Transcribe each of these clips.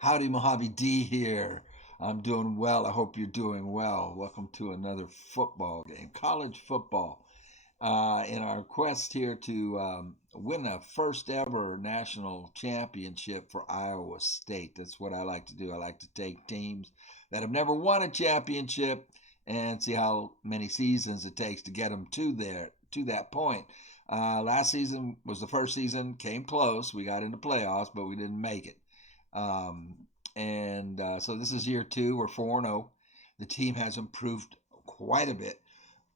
Howdy, Mojave D here. I'm doing well. I hope you're doing well. Welcome to another football game, college football. In our quest here to win a first ever national championship for Iowa State. That's what I like to do. I like to take teams that have never won a championship and see how many seasons it takes to get them to that point. Last season was the first season, came close. We got into playoffs, but we didn't make it. So this is year two. We're 4-0. The team has improved quite a bit.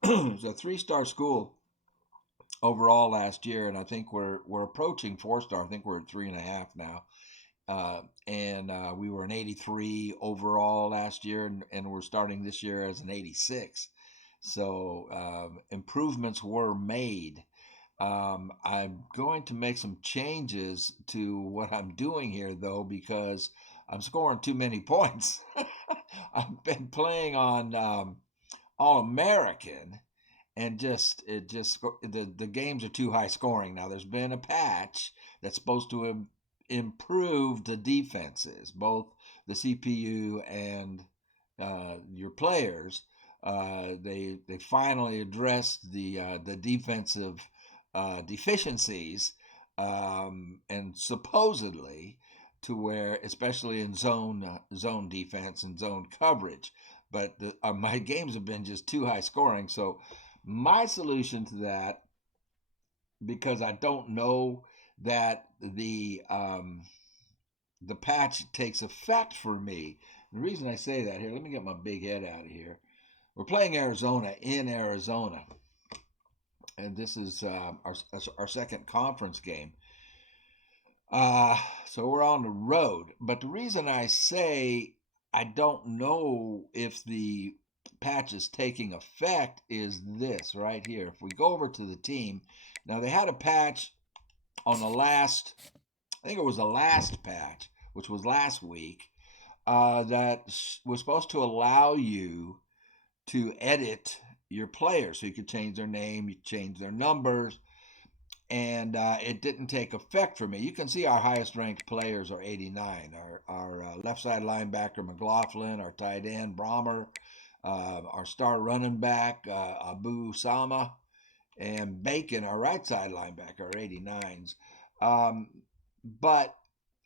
It's a three-star school overall last year, and I think we're approaching four-star. I think we're at 3.5 now. We were an 83 overall last year, and we're starting this year as an 86. So improvements were made. I'm going to make some changes to what I'm doing here, though, because I'm scoring too many points. I've been playing on All American, and the games are too high scoring. Now, there's been a patch that's supposed to improve the defenses, both the CPU and your players. They finally addressed the defensive deficiencies, and supposedly to where, especially in zone defense and zone coverage, but my games have been just too high scoring. So my solution to that, because I don't know that the patch takes effect for me. The reason I say that, here, let me get my big head out of here. We're playing Arizona in Arizona, and this is our second conference game. So we're on the road. But the reason I say I don't know if the patch is taking effect is this right here. If we go over to the team, now they had a patch on I think it was the last patch, which was last week, that was supposed to allow you to edit your players. So you could change their name, you change their numbers, and it didn't take effect for me. You can see our highest ranked players are 89. Our left side linebacker McLaughlin, our tight end Brahmer, our star running back Abu Sama, and Bacon, our right side linebacker, are 89s. But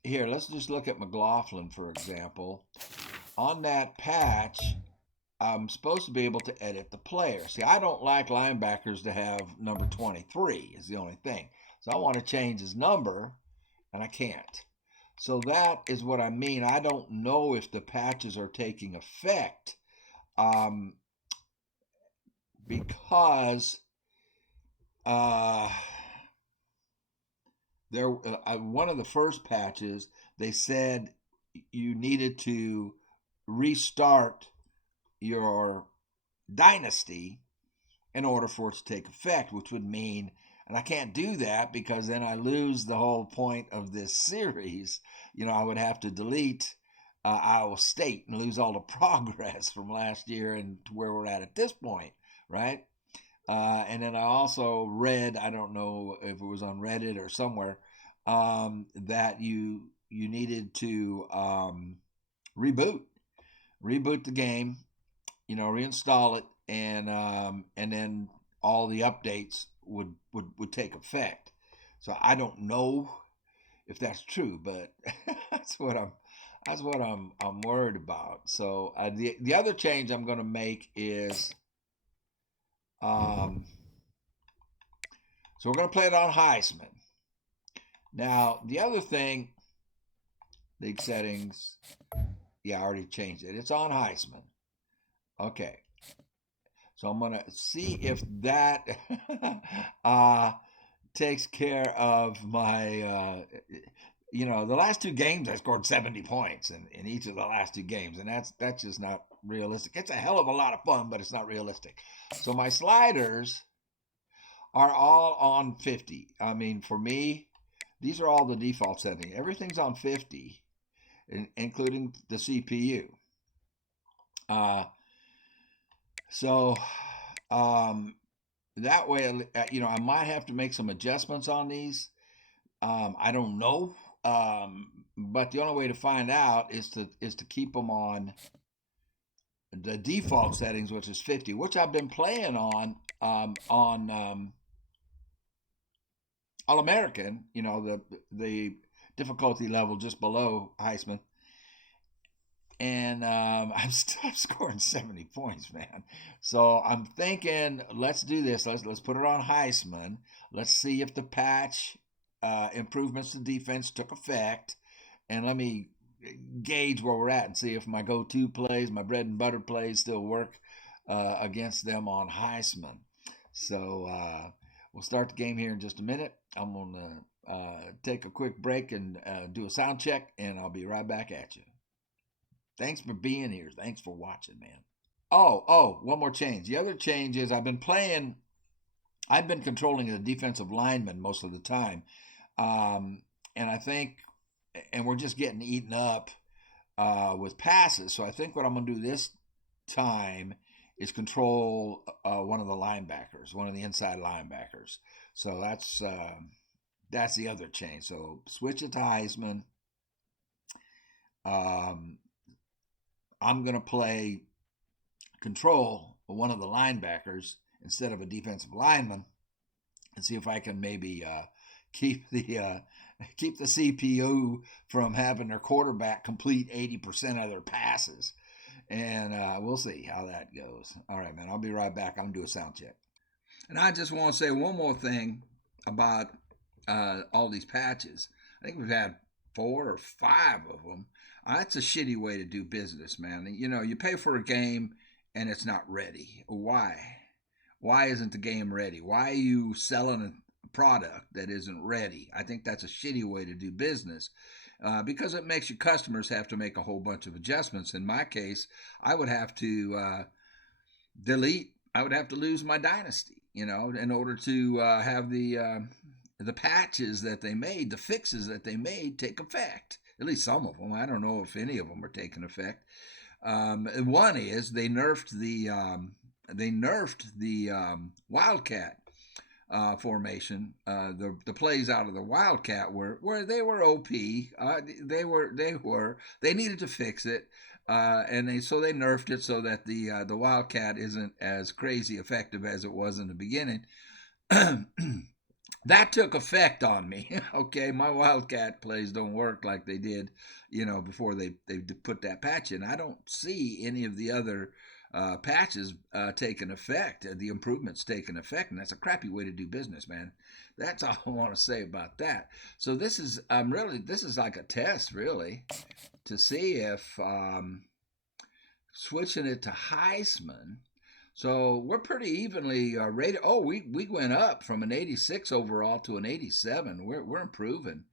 here, let's just look at McLaughlin, for example. On that patch, I'm supposed to be able to edit the player. See, I don't like linebackers to have number 23, is the only thing. So I want to change his number, and I can't. So that is what I mean. I don't know if the patches are taking effect, um, because uh, one of the first patches, they said you needed to restart your dynasty in order for it to take effect, which would mean, and I can't do that because then I lose the whole point of this series. I would have to delete Iowa State and lose all the progress from last year and to where we're at this point, right? And then I also read, I don't know if it was on Reddit or somewhere, that you needed to reboot reboot the game, reinstall it, and then all the updates would take effect. So I don't know if that's true, but that's what I'm worried about. So the other change I'm going to make is, um, so we're going to play it on Heisman. Now the other thing, league settings, yeah, I already changed it. It's on Heisman. Okay, so I'm gonna see if that uh, takes care of my. The last two games I scored 70 points in each of the last two games, and that's just not realistic. It's a hell of a lot of fun, but it's not realistic. So my sliders are all on 50. I mean, for me, these are all the default settings. Everything's on 50, including the CPU. Uh, so um, that way, I might have to make some adjustments on these. I don't know. but the only way to find out is to keep them on the default settings, which is 50, which I've been playing on All American. The difficulty level just below Heisman, and I'm scoring 70 points, man. So I'm thinking, let's do this. Let's put it on Heisman. Let's see if the patch improvements to defense took effect, and let me gauge where we're at and see if my go-to plays, my bread and butter plays, still work against them on Heisman. So we'll start the game here in just a minute. I'm gonna take a quick break and do a sound check, and I'll be right back at you. Thanks for being here. Thanks for watching, man. Oh, one more change. The other change is I've been controlling the defensive lineman most of the time. And I think, and we're just getting eaten up with passes. So I think what I'm going to do this time is control one of the linebackers, one of the inside linebackers. So that's the other change. So switch it to Heisman. Um, I'm going to play control one of the linebackers instead of a defensive lineman, and see if I can maybe keep the keep the CPU from having their quarterback complete 80% of their passes. And we'll see how that goes. All right, man. I'll be right back. I'm gonna do a sound check. And I just want to say one more thing about all these patches. I think we've had 4 or 5 of them. That's a shitty way to do business, man. You pay for a game and it's not ready. Why? Why isn't the game ready? Why are you selling a product that isn't ready? I think that's a shitty way to do business because it makes your customers have to make a whole bunch of adjustments. In my case, I would have to delete. I would have to lose my dynasty, in order to have the patches that they made, the fixes that they made, take effect. At least some of them. I don't know if any of them are taking effect. One is they nerfed the Wildcat formation. The plays out of the Wildcat where they were OP. They needed to fix it, and they nerfed it so that the Wildcat isn't as crazy effective as it was in the beginning. That took effect on me. Okay, my Wildcat plays don't work like they did, before they put that patch in. I don't see any of the other patches taking effect, the improvements taking effect, and that's a crappy way to do business, man. That's all I want to say about that. So this is like a test, really, to see if switching it to Heisman. So we're pretty evenly rated. Oh, we went up from an 86 overall to an 87. We're improving.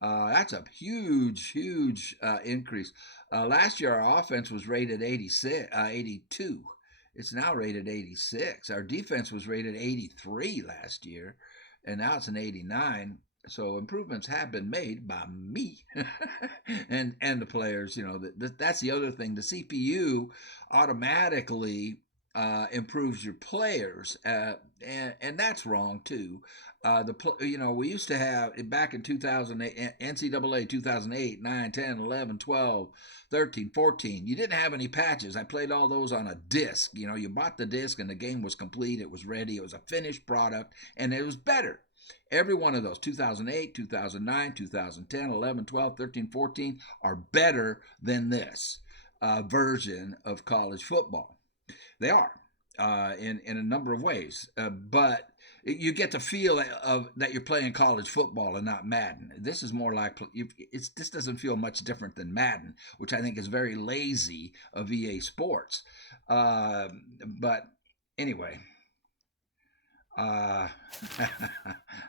That's a huge increase. Last year our offense was rated 82. It's now rated 86. Our defense was rated 83 last year, and now it's an 89. So improvements have been made by me and the players. That's the other thing. The CPU automatically improves your players, and that's wrong too. We used to have back in 2008, NCAA 2008, 9, 10, 11, 12, 13, 14. You didn't have any patches. I played all those on a disc. You bought the disc and the game was complete. It was ready. It was a finished product, and it was better. Every one of those, 2008, 2009, 2010, 11, 12, 13, 14, are better than this version of college football. They are in a number of ways, but you get the feel of that you're playing college football and not Madden. This is more like this doesn't feel much different than Madden, which I think is very lazy of EA Sports. But anyway, uh,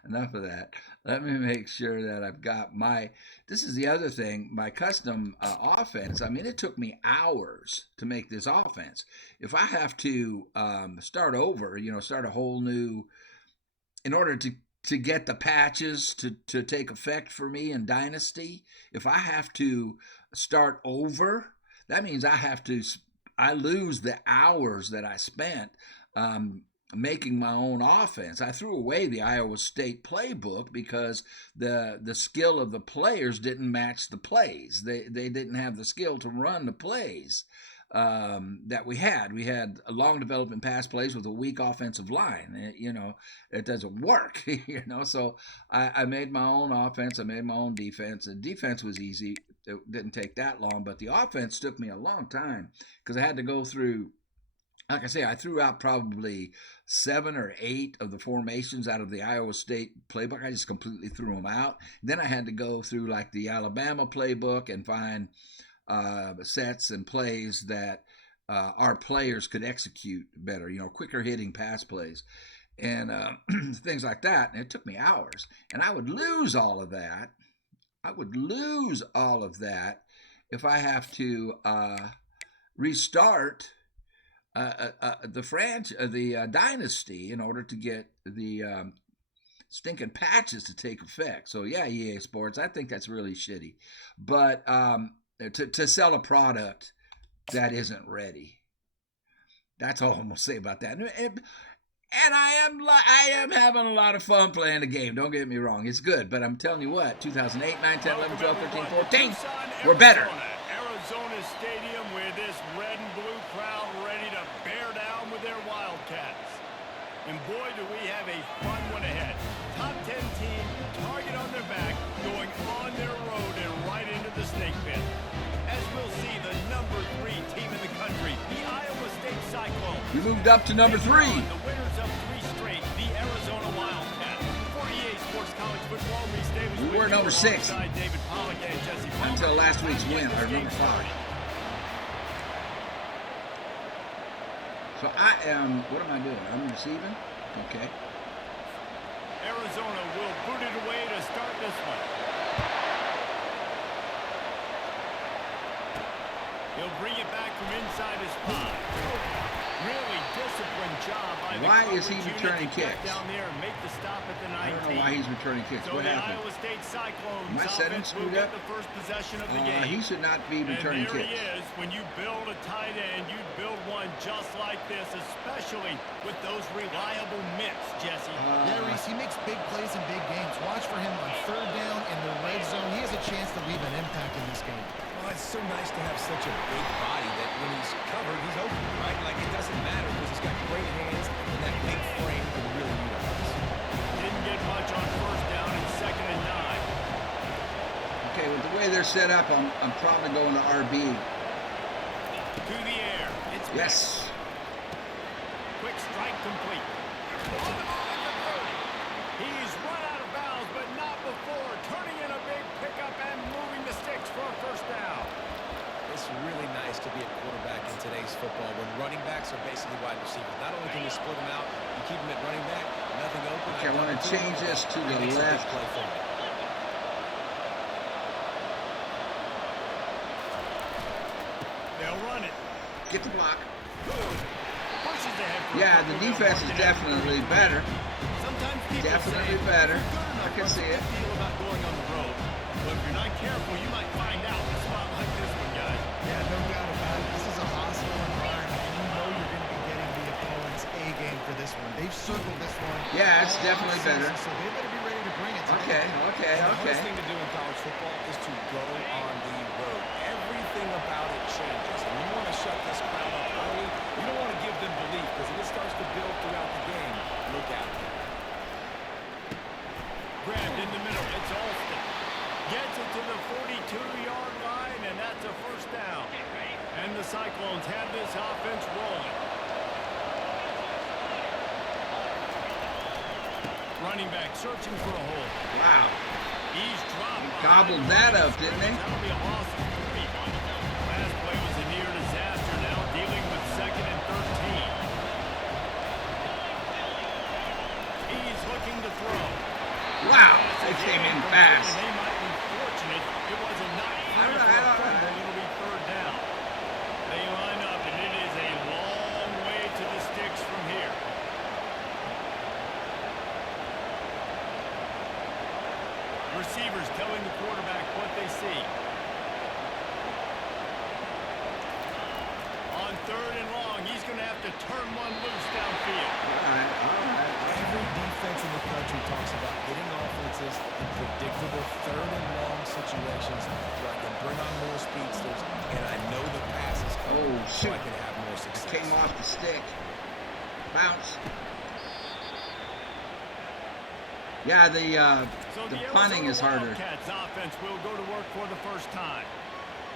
enough of that. Let me make sure that I've got my. This is the other thing. My custom offense. I mean, it took me hours to make this offense. If I have to start over, start a whole new, in order to get the patches to take effect for me in Dynasty, if I have to start over, that means I lose the hours that I spent making my own offense. I threw away the Iowa State playbook because the skill of the players didn't match the plays. They didn't have the skill to run the plays that we had. We had a long development pass plays with a weak offensive line. It doesn't work. So I made my own offense. I made my own defense. The defense was easy. It didn't take that long, but the offense took me a long time because I had to go through. Like I say, I threw out probably 7 or 8 of the formations out of the Iowa State playbook. I just completely threw them out. Then I had to go through like the Alabama playbook and find sets and plays that our players could execute better, quicker hitting pass plays and things like that. And it took me hours. And I would lose all of that. If I have to restart the dynasty in order to get the stinking patches to take effect. So yeah, EA Sports, I think that's really shitty. But to sell a product that isn't ready, that's all I'm gonna say about that. And I am having a lot of fun playing the game. Don't get me wrong, it's good. But I'm telling you what, 2008, 9, 10, 11, 12, 13, 14, we're better. Arizona Stadium with this red and blue crowd ready to bear down with their Wildcats. And boy, do we have a fun one ahead. Top 10 team, target on their back, going on their road and right into the snake pit. As we'll see, the number 3 team in the country, the Iowa State Cyclones. We moved up to number 3. The winners of 3 straight, the Arizona Wildcats. For EA Sports College Football, Reese Davis. We were number 6 David Pollock and Jesse until last week's win, or number 5. So what am I doing? I'm receiving? Okay. Arizona will boot it away to start this one. He'll bring it back from inside his 5. Really disciplined job by the Why is he returning kicks? down there and make the stop at the 19. I don't know why he's returning kicks. So what the happened? Iowa State Cyclones Am I setting screwed up? the first possession of the game. He should not be returning and there kicks. he is. When you build a tight end, you build one just like this, especially with those reliable mitts, Jesse. Reese, he makes big plays in big games. Watch for him on 3rd down in the red zone. He has a chance to leave an impact in this game. Well, it's so nice to have such a big body that when he's covered, he's open, right? Like, it doesn't matter because he's got great hands and that big frame can really utilize. Didn't get much on 1st down and 2nd and 9. Okay, with the way they're set up, I'm probably going to RB. To the air. It's Yes. quick strike complete. On the ball at the 30. He's run out of bounds, but not before turning in a big pickup and moving the sticks for a 1st down. It's really nice to be a quarterback in today's football when running backs are basically wide receivers. Not only can you split them out, you keep them at running back, nothing open. Okay, I want to change this to the left. Play for me. They'll run it. Get the block. Pushes ahead for Yeah, the defense is definitely better. Sometimes people Definitely say, better. "You're good enough I can for us see to it. feel about going on the road." But if you're not careful, you might find out in a spot like this one, guys. Yeah, no doubt about it. This is a hostile environment, and you know you're going to be getting the opponent's A game for this one. They've circled this one. Yeah, it's all definitely season, better. So they better be ready to bring it. Okay. The hardest thing to do in college football is to go on the road. Everything about it changes. And you want to shut this crowd up early. You don't want to give them belief because if it starts to build throughout the game, look out. Grabbed in the middle. It's Alston. Gets it to the 42-yard line, and that's a 1st down. And the Cyclones have this offense rolling. Running back searching for a hole. Wow. He's dropped. Gobbled that up, didn't they? That'll be a loss of 3. Last play was a near disaster. Now dealing with 2nd and 13. He's looking to throw. Wow. They came in fast. They might be fortunate it wasn't not clear for a fumble. It'll be 3rd down. They line up, and it is a long way to the sticks from here. Receivers telling the quarterback what they see. to turn one loose downfield. All right. Every defense in the country talks about getting offenses in predictable third and long situations where I can bring on more speedsters and I know the pass is coming so I can have more success. Came off the stick. Bounce. Yeah, the punting is harder. Wildcats offense will go to work for the first time.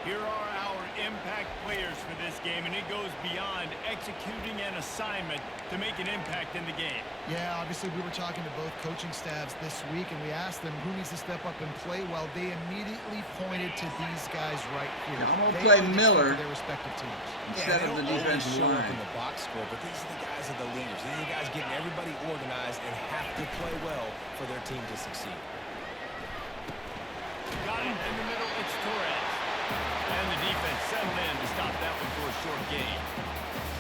Here are our impact players for this game, and it goes beyond executing an assignment to make an impact in the game. Yeah, obviously we were talking to both coaching staffs this week, and we asked them who needs to step up and play well. They immediately pointed to these guys right here. Now, I'm going to play Miller their respective teams. instead of the defensive show up line. in the box score, but these are the guys that are the leaders. These are the guys getting everybody organized and have to play well for their team to succeed. Got it in the middle. It's Torres. And the defense settled in to stop that one for a short gain.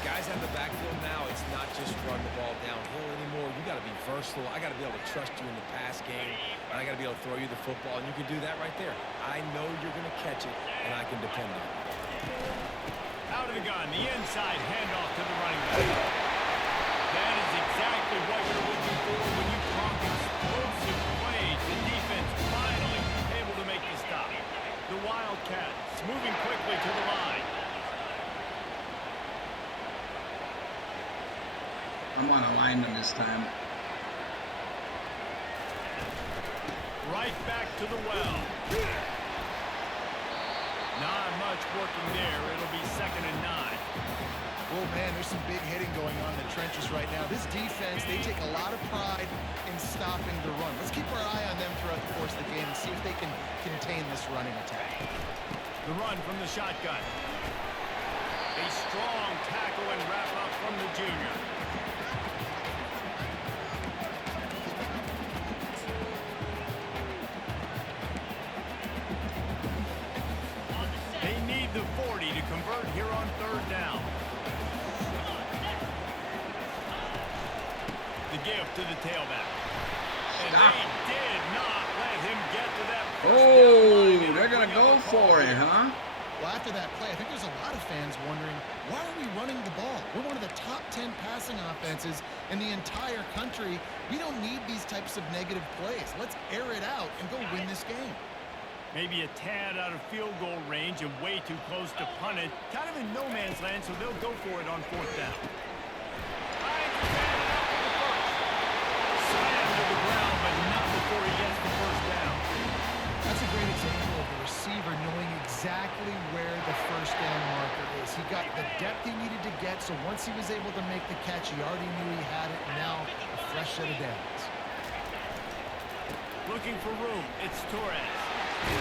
Guys have the backfield now. It's not just run the ball downhill anymore. You got to be versatile. I got to be able to trust you in the pass game, and I got to be able to throw you the football, and you can do that right there. I know you're going to catch it, and I can depend on it. Out of the gun, the inside handoff to the running back. That is exactly what you're looking for when you talk explosive plays. The defense finally able to make the stop. The Wildcats moving quickly to the line. I'm on alignment this time. Right back to the well. Not much working there. It'll be 2nd and 9. Oh, man, there's some big hitting going on in the trenches right now. This defense, they take a lot of pride in stopping the run. Let's keep our eye on them throughout the course of the game and see if they can contain this running attack. The run from the shotgun. A strong tackle and wrap up from the junior. They need the 40 to convert here on 3rd down. The gift to the tailback. And they did not let him get to that first down line. They're going to go for it, huh? Well, after that play, I think there's a lot of fans wondering, why are we running the ball? We're one of the top 10 passing offenses in the entire country. We don't need these types of negative plays. Let's air it out and go win this game. Maybe a tad out of field goal range and way too close to punt it. Kind of in no man's land, so they'll go for it on 4th down. Slammed to the ground, but not before he gets the first down. That's a great example of the receiver knowing exactly where the first down marker is. He got the depth he needed to get, so once he was able to make the catch, he already knew he had it, and now a fresh set of downs. Looking for room. It's Torres. And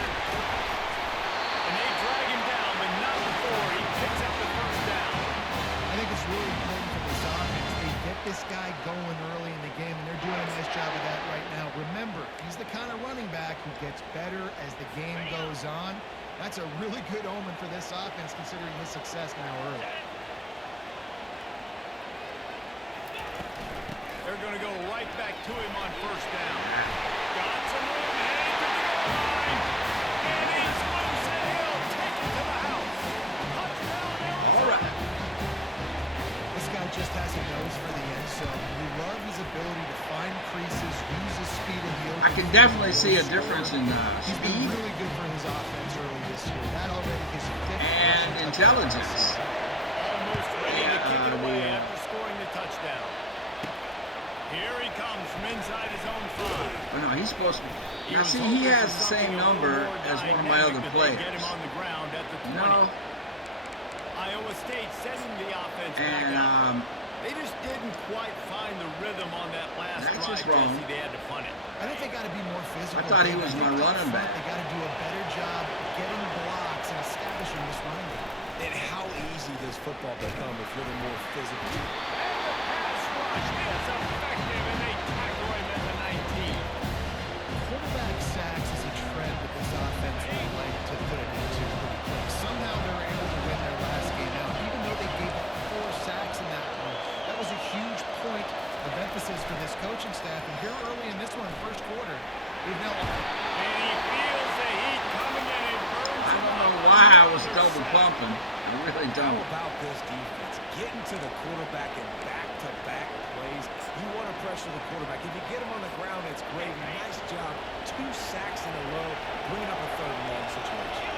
they drag him down, but not before he picks up the first down. I think it's really important for this offense. They get this guy going early in the game, and they're doing a nice job of that right now. Remember, he's the kind of running back who gets better as the game goes on. That's a really good omen for this offense, considering his success now early. They're going to go right back to him on 1st down. Got some room, heading to the goal line. And he's loose, and he'll take it to the house. Touchdown, Arizona. All right. This guy just has a nose for the end zone. We love his ability to find creases, use his speed in the open. I can definitely see a difference in He's been speed really good for his offense early this year. That already is 5th and intelligence. Almost ready to kick it away after scoring the touchdown. Here he comes from inside his own 5. Oh, no, he's supposed to. Now, see, he has the same number as one of my other players. Get him on the ground at the 20. No, Iowa State sending the offense and back out. They just didn't quite find the rhythm on that last That's drive, just wrong. Jesse. They had to punt it. I think they got to be more physical. I thought he was my Up running front, back. They got to do a better job getting blocks and establishing this running game. And how easy does football become if you're the more physical? And the pass rush is effective, and they tackle him at the 19. Quarterback sacks is a trend that this offense would like to put it into pretty quick. Somehow they were able to win their last game out, even though they gave up 4 sacks in that one. That was a huge point of emphasis for this coaching staff. And here early in this one, first quarter, we've now... And he feels the heat coming in and burns I him don't up. know why I was feel the sack. pumping. I really How don't. about this defense? Getting to the quarterback in back-to-back plays. You want to pressure the quarterback. If you get him on the ground, it's great. Nice job. 2 sacks in a row, bringing up a 3rd and long situation.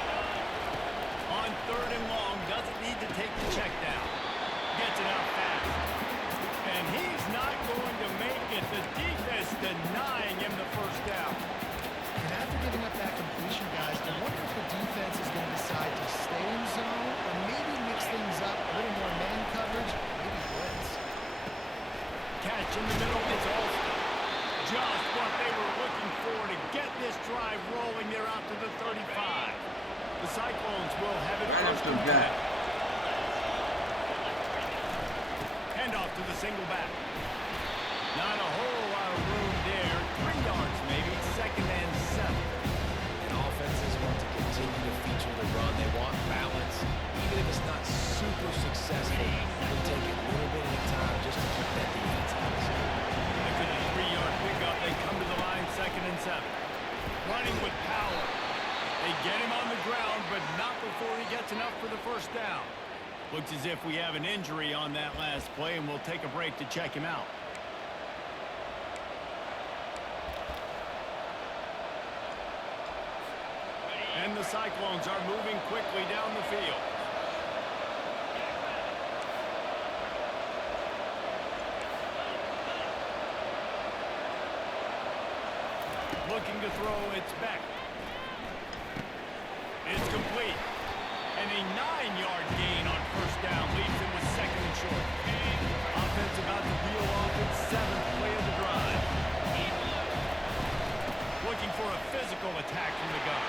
On 3rd and long, doesn't need to take the check down. Gets it out fast. And he's not going to make it. The defense denying him the first down. And after giving up that completion, guys, I wonder if the defense is going to decide to stay in zone or maybe mix things up, a little more man coverage, maybe blitz. Catch in the middle. It's Alston. Just what they were looking for to get this drive rolling. They're out to the 35. The Cyclones will have it Right up first to and the back. 10. Hand off to the single back. Not a whole lot of room there. 3 yards maybe. 2nd and 7. And offenses want to continue to feature the run. They want balance. Even if it's not super successful, they'll take it a little bit at a time just to keep that defense honest. After the 3-yard pickup, they come to the line 2nd and 7. Running with power. They get him on the ground, but not before he gets enough for the first down. Looks as if we have an injury on that last play, and we'll take a break to check him out. And the Cyclones are moving quickly down the field. Looking to throw, it's back. It's complete. And a 9-yard gain on first down leaves him with 2nd and short. Offense about to peel off its 7th play of the drive. Looking for a physical attack from the gun.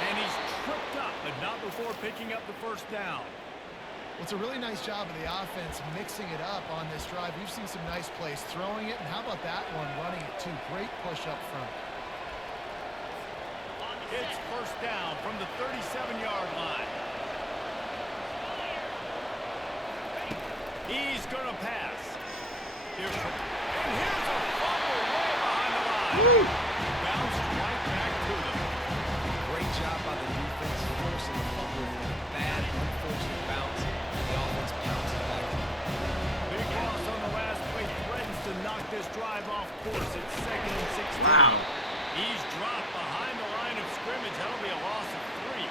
And he's tripped up, but not before picking up the first down. Well, it's a really nice job of the offense mixing it up on this drive. We've seen some nice plays throwing it, and how about that one running it too? Great push up front. It's first down from the 37-yard line. He's going to pass. And here's a fumble way behind the line. Bounced right back to them. Great job by the defense, forcing the fumble with a bad, unfortunate bounce. The offense bounces back. Big loss on the last play threatens to knock this drive off course. It's 2nd and 16. Wow. He's dropped behind the line of scrimmage. That'll be a loss of 3.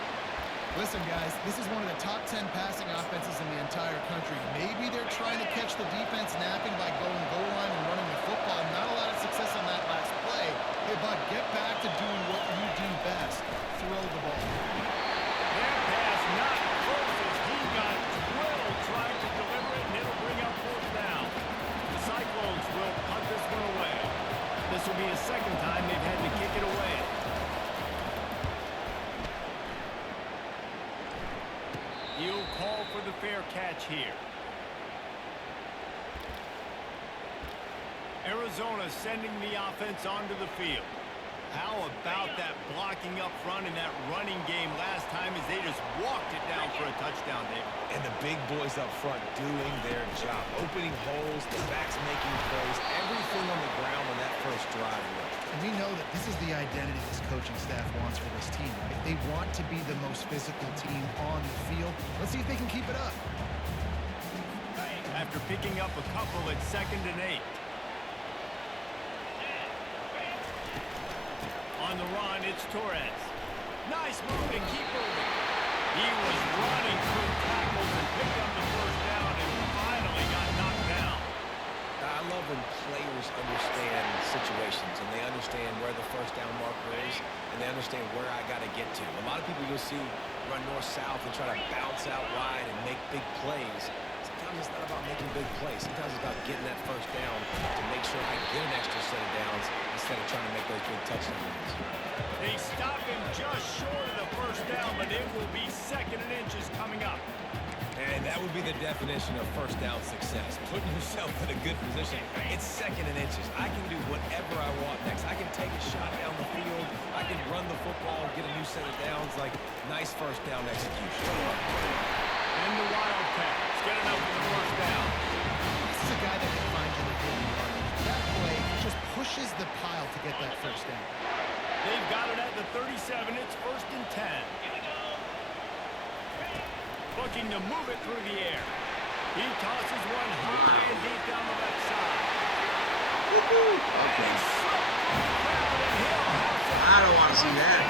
Listen, guys, this is one of the top 10 passing offenses in the entire country. Maybe they're trying to catch the defense napping by going goal line and running the football. Not a lot of success on that last play. Hey, Bud, get back to doing what you do best. Throw the ball. That pass not close as he got drilled trying to deliver it, and it'll bring up 4th down. The Cyclones will punt this one away. This will be a 2nd time they've had to kick it away. He'll call for the fair catch here. Arizona sending the offense onto the field. How about that blocking up front in that running game last time as they just walked it down for a touchdown, David? And the big boys up front doing their job. Opening holes, the backs making plays, everything on the ground on that first drive. And we know that this is the identity this coaching staff wants for this team, right? They want to be the most physical team on the field. Let's see if they can keep it up. After picking up a couple at 2nd and 8. On the run, it's Torres. Nice move and keep moving. He was running through tackles and picked up the first down and finally got knocked down. I love when players understand situations and they understand where the first down marker is and they understand where I got to get to. A lot of people you'll see run north-south and try to bounce out wide and make big plays. Sometimes it's not about making big plays. Sometimes it's about getting that first down to make sure I get an extra set of downs instead of trying to make those big touchdowns. They stop him just short of the first down, but it will be 2nd and inches coming up. And that would be the definition of first down success. Putting yourself in a good position. It's 2nd and inches. I can do whatever I want next. I can take a shot down the field. I can run the football and get a new set of downs. Like, nice first down execution. And the Wildcats get enough for the first down. This is a guy that can find you the hidden yardage. That play just pushes the pile to get that first down. They've got it at the 37. It's 1st and 10. looking to move it through the air. He tosses one high and deep down the left side. Okay. I don't want to see that.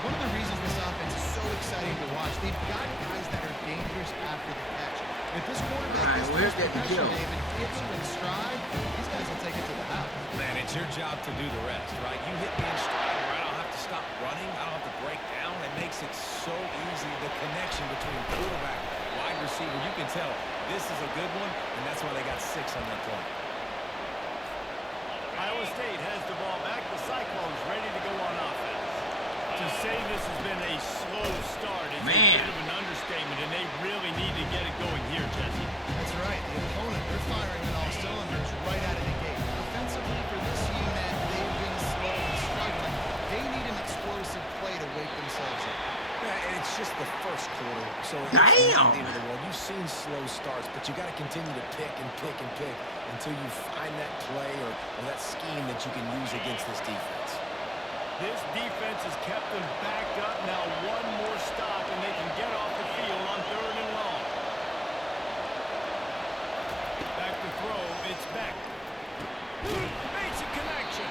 One of the reasons this offense is so exciting to watch, they've got guys that are dangerous after the catch. If this quarterback Where's getting the kill? David gets you in stride, these guys will take it to the house. Man, it's your job to do the rest, right? You hit me in stride where I don't have to stop running. I don't have to break down. It makes it so easy. The connection between quarterback, wide receiver, you can tell this is a good one, and that's why they got 6 on that play. Iowa State has the ball back. The Cyclones ready to go on offense. To say this has been a slow start is a bit of an understatement, and they really need to get it going here, Jesse. That's right. The opponent, they're firing on all cylinders right out of the gate. Offensively for this unit, they've been slow and struggling. They need an explosive play to wake themselves up. Yeah, and it's just the first quarter, so it's not the end of the world. You've seen slow starts, but you got to continue to pick and pick and pick until you find that play or that scheme that you can use against this defense. This defense has kept them backed up. Now one more stop, and they can get off the field on 3rd and long. Back to throw. It's Beck. Makes a connection.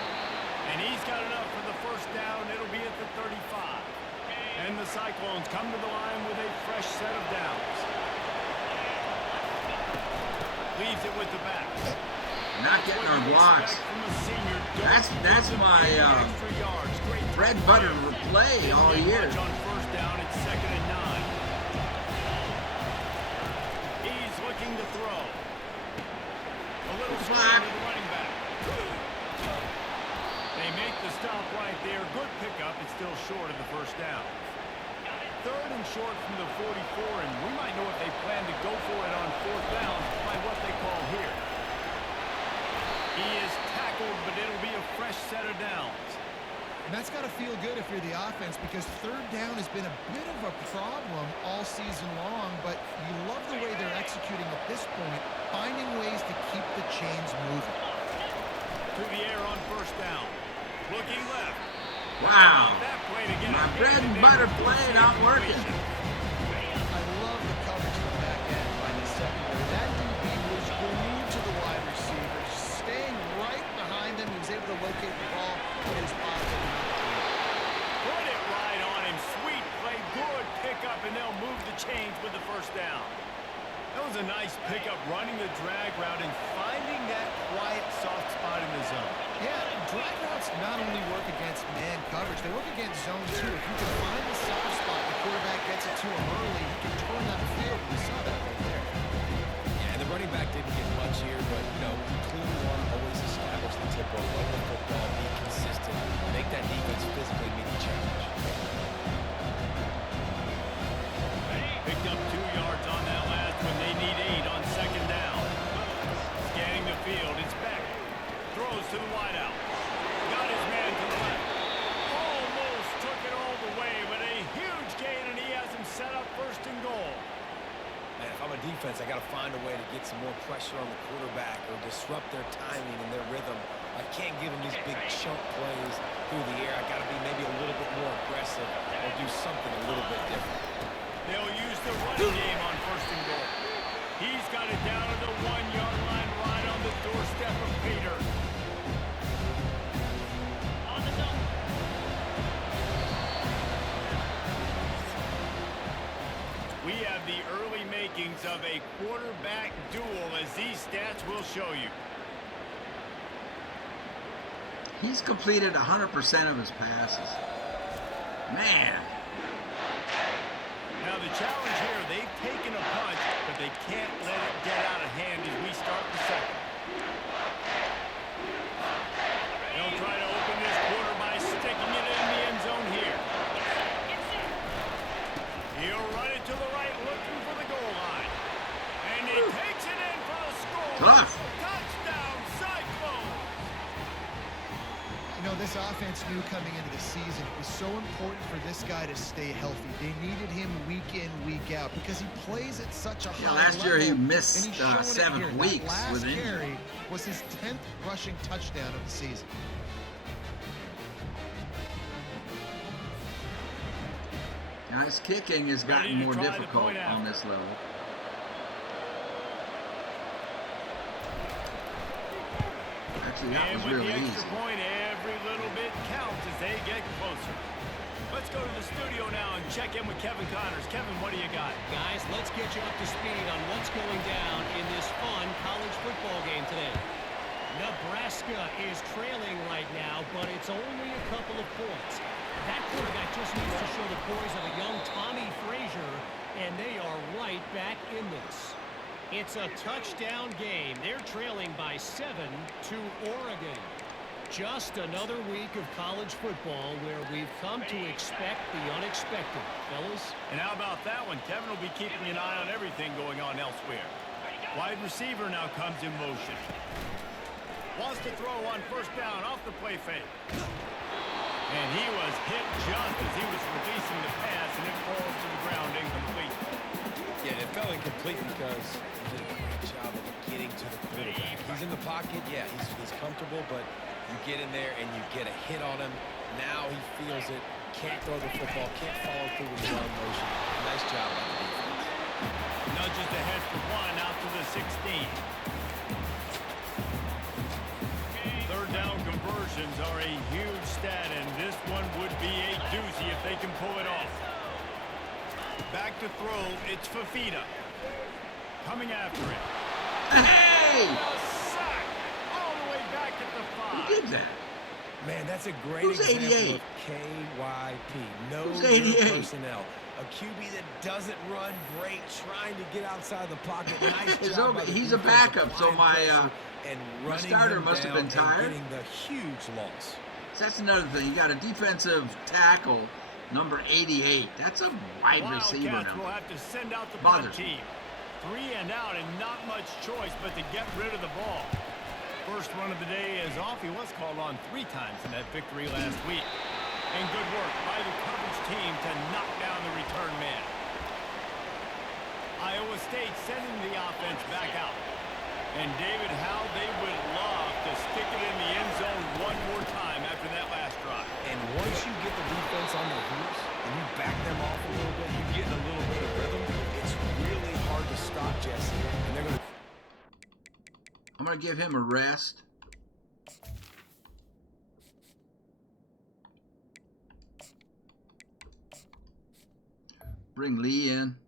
And he's got enough for the first down. It'll be at the 35. And the Cyclones come to the line with a fresh set of downs. Leaves it with the back. Not getting our blocks. That's my bread and butter play all year. On first down, it's 2nd and 9. He's looking to throw. A little swing to the running back. They make the stop right there. Good pickup. It's still short of the first down. 3rd and short from the 44, and we might know if they plan to go for it on 4th down by what they call here. He is tackled, but it'll be a fresh set of downs. And that's got to feel good if you're the offense, because 3rd down has been a bit of a problem all season long, but you love the way they're executing at this point, finding ways to keep the chains moving. To the air on first down. Looking left. Wow. That play to get My bread and butter play not working. I love the coverage in the back end by the secondary. That DB was glued to the wide receiver, staying right behind him. He was able to locate the ball in his pocket. Put it right on him. Sweet play. Good pickup, and they'll move the chains with the first down. That was a nice pickup, running the drag route and finding that quiet, soft spot in the zone. Yeah, drag routes not only work against man coverage, they work against zone too. If you can find the soft spot, the quarterback gets it to him early, he can turn that field. We saw that right there. Yeah, and the running back didn't get much here, but, you know, he clearly want to always establish the tempo, run the football, be consistent, make that defense physically meet the challenge. Picked up 2 yards on that last one. They need 8 on 2nd down. Scanning the field. It's back. Throws to the wideout. Got his man to the left. Almost took it all the way, but a huge gain, and he has him set up 1st and goal. Man, if I'm a defense, I got to find a way to get some more pressure on the quarterback or disrupt their timing and their rhythm. I can't give them these big chunk plays through the air. I got to be maybe a little bit more aggressive or do something a little bit different. They'll use the running game on 1st and goal. He's got it down to the 1-yard line, right on the doorstep of Peter. We have the early makings of a quarterback duel, as these stats will show you. He's completed 100% of his passes. Man. Now the challenge here, they've taken a punch, but they can't let it get out of hand as we start the 2nd. They'll try to open this quarter by sticking it in the end zone here. He'll run it to the right, looking for the goal line. And he takes it in for the score. Tough. Touchdown, Cyclones! You know, this offense knew coming into the season it was so important for this guy to stay healthy. They needed him week in, week out, because he plays at such a high level. Last year he missed and he's showing it 7 here. weeks that with last injury. carry was his 10th rushing touchdown of the season. Nice kicking has Ready gotten to more try the difficult point on after. this level. Actually, that And was with really the extra easy. point, every little bit counts as they get closer. Let's go to the studio now and check in with Kevin Connors. Kevin, what do you got? Guys, let's get you up to speed on what's going down in this fun college football game today. Nebraska is trailing right now, but it's only a couple of points. That quarterback just needs to show the poise of a young Tommy Frazier, and they are right back in this. It's a touchdown game. They're trailing by 7 to Oregon. Just another week of college football where we've come to expect the unexpected, fellas. And how about that one? Kevin will be keeping an eye on everything going on elsewhere. Wide receiver now comes in motion. Wants to throw on first down off the play fake. And he was hit just as he was releasing the pass, and it falls to the ground incomplete. Yeah, it fell incomplete because he did a great job of getting to the quarterback. He's in the pocket, yeah, he's comfortable, but you get in there and you get a hit on him. Now he feels it, can't throw the football, can't follow through with his own motion. Nice job by the defense. Nudges ahead for one out to the 16. Third down conversions are a huge stat, and this one would be a doozy if they can pull it off. Back to throw, it's Fafita. Coming after it. Hey! A sack all the way back at the 5. Who did that? Man, that's a great Who's example 88? of KYP. No Who's good 88? personnel. A QB that doesn't run great, trying to get outside the pocket. Nice It's job over. by the He's a defense backup, so applying my, pressure and my running starter him must have down been tired. and getting the huge loss. So that's another thing. You got a defensive tackle, number 88. That's a wide receiver Wildcats will number. have to send out the Bothers punt team. 3 and out and not much choice but to get rid of the ball. First run of the day is off. He was called on 3 times in that victory last week. And good work by the coverage team to knock down the return man. Iowa State sending the offense back out. And David, how they would love to stick it in the end zone one more time after that last drive. And once you get the defense on their heels and you back them off a little bit, you get in a little bit of rhythm, it's really hard to stop Jesse. And they're going to... I'm going to give him a rest. Bring Lee in.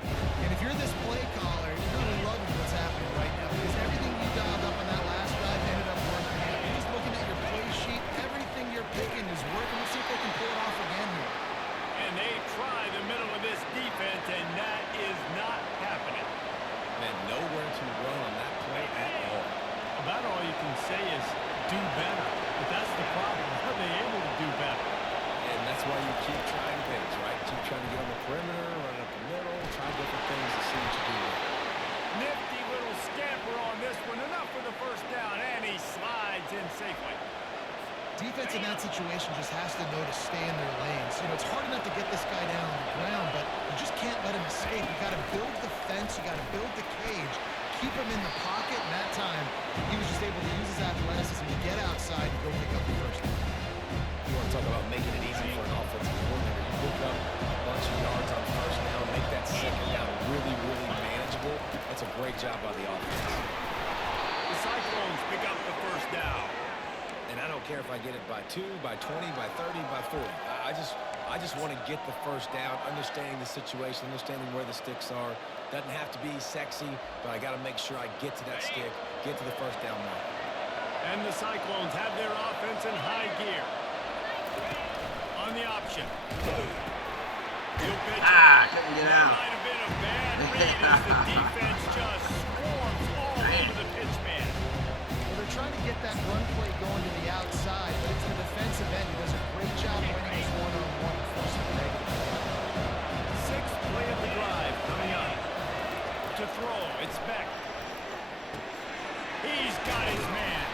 And if you're this play caller, you're going to love what's happening right now because everything you dialed up on that last drive ended up working out. You're just looking at your play sheet. Everything you're picking is working. Let's see if they can pull it off again here. And they try the middle of this defense, and that is not happening. And nowhere to run on that play at all. About all you can say is do better. But that's the problem. Are they able to do better? And that's why you keep trying things, right? Keep trying to get on the perimeter, run up the middle, try different things to see what you do. Nifty little scamper on this one. Enough for the first down, and he slides in safely. Defense in that situation just has to know to stay in their lanes. You know, it's hard enough to get this guy down on the ground, but you just can't let him escape. You got to build the fence. You got to build the cage. Keep him in the pocket. And that time, he was just able to use his athleticism to get outside and go pick up the first down. You want to talk about making it easy for an offensive coordinator. You pick up a bunch of yards on first down, make that second down really, really manageable. That's a great job by the offense. The Cyclones pick up the first down. And I don't care if I get it by 2, by 20, by 30, by 40. I just want to get the first down, understanding the situation, understanding where the sticks are. Doesn't have to be sexy, but I got to make sure I get to that stick, get to the first down mark. And the Cyclones have their offense in high gear. On the option. He'll pitch it. Couldn't get That out. might have been a bad read as the defense just swarms all over the pitch man. Well, they're trying to get that run play going to the outside, but it's the defensive end who does a great job winning his one-on-one and forcing the negative. 6th play of the drive coming up. To throw, it's Beck. He's got his man.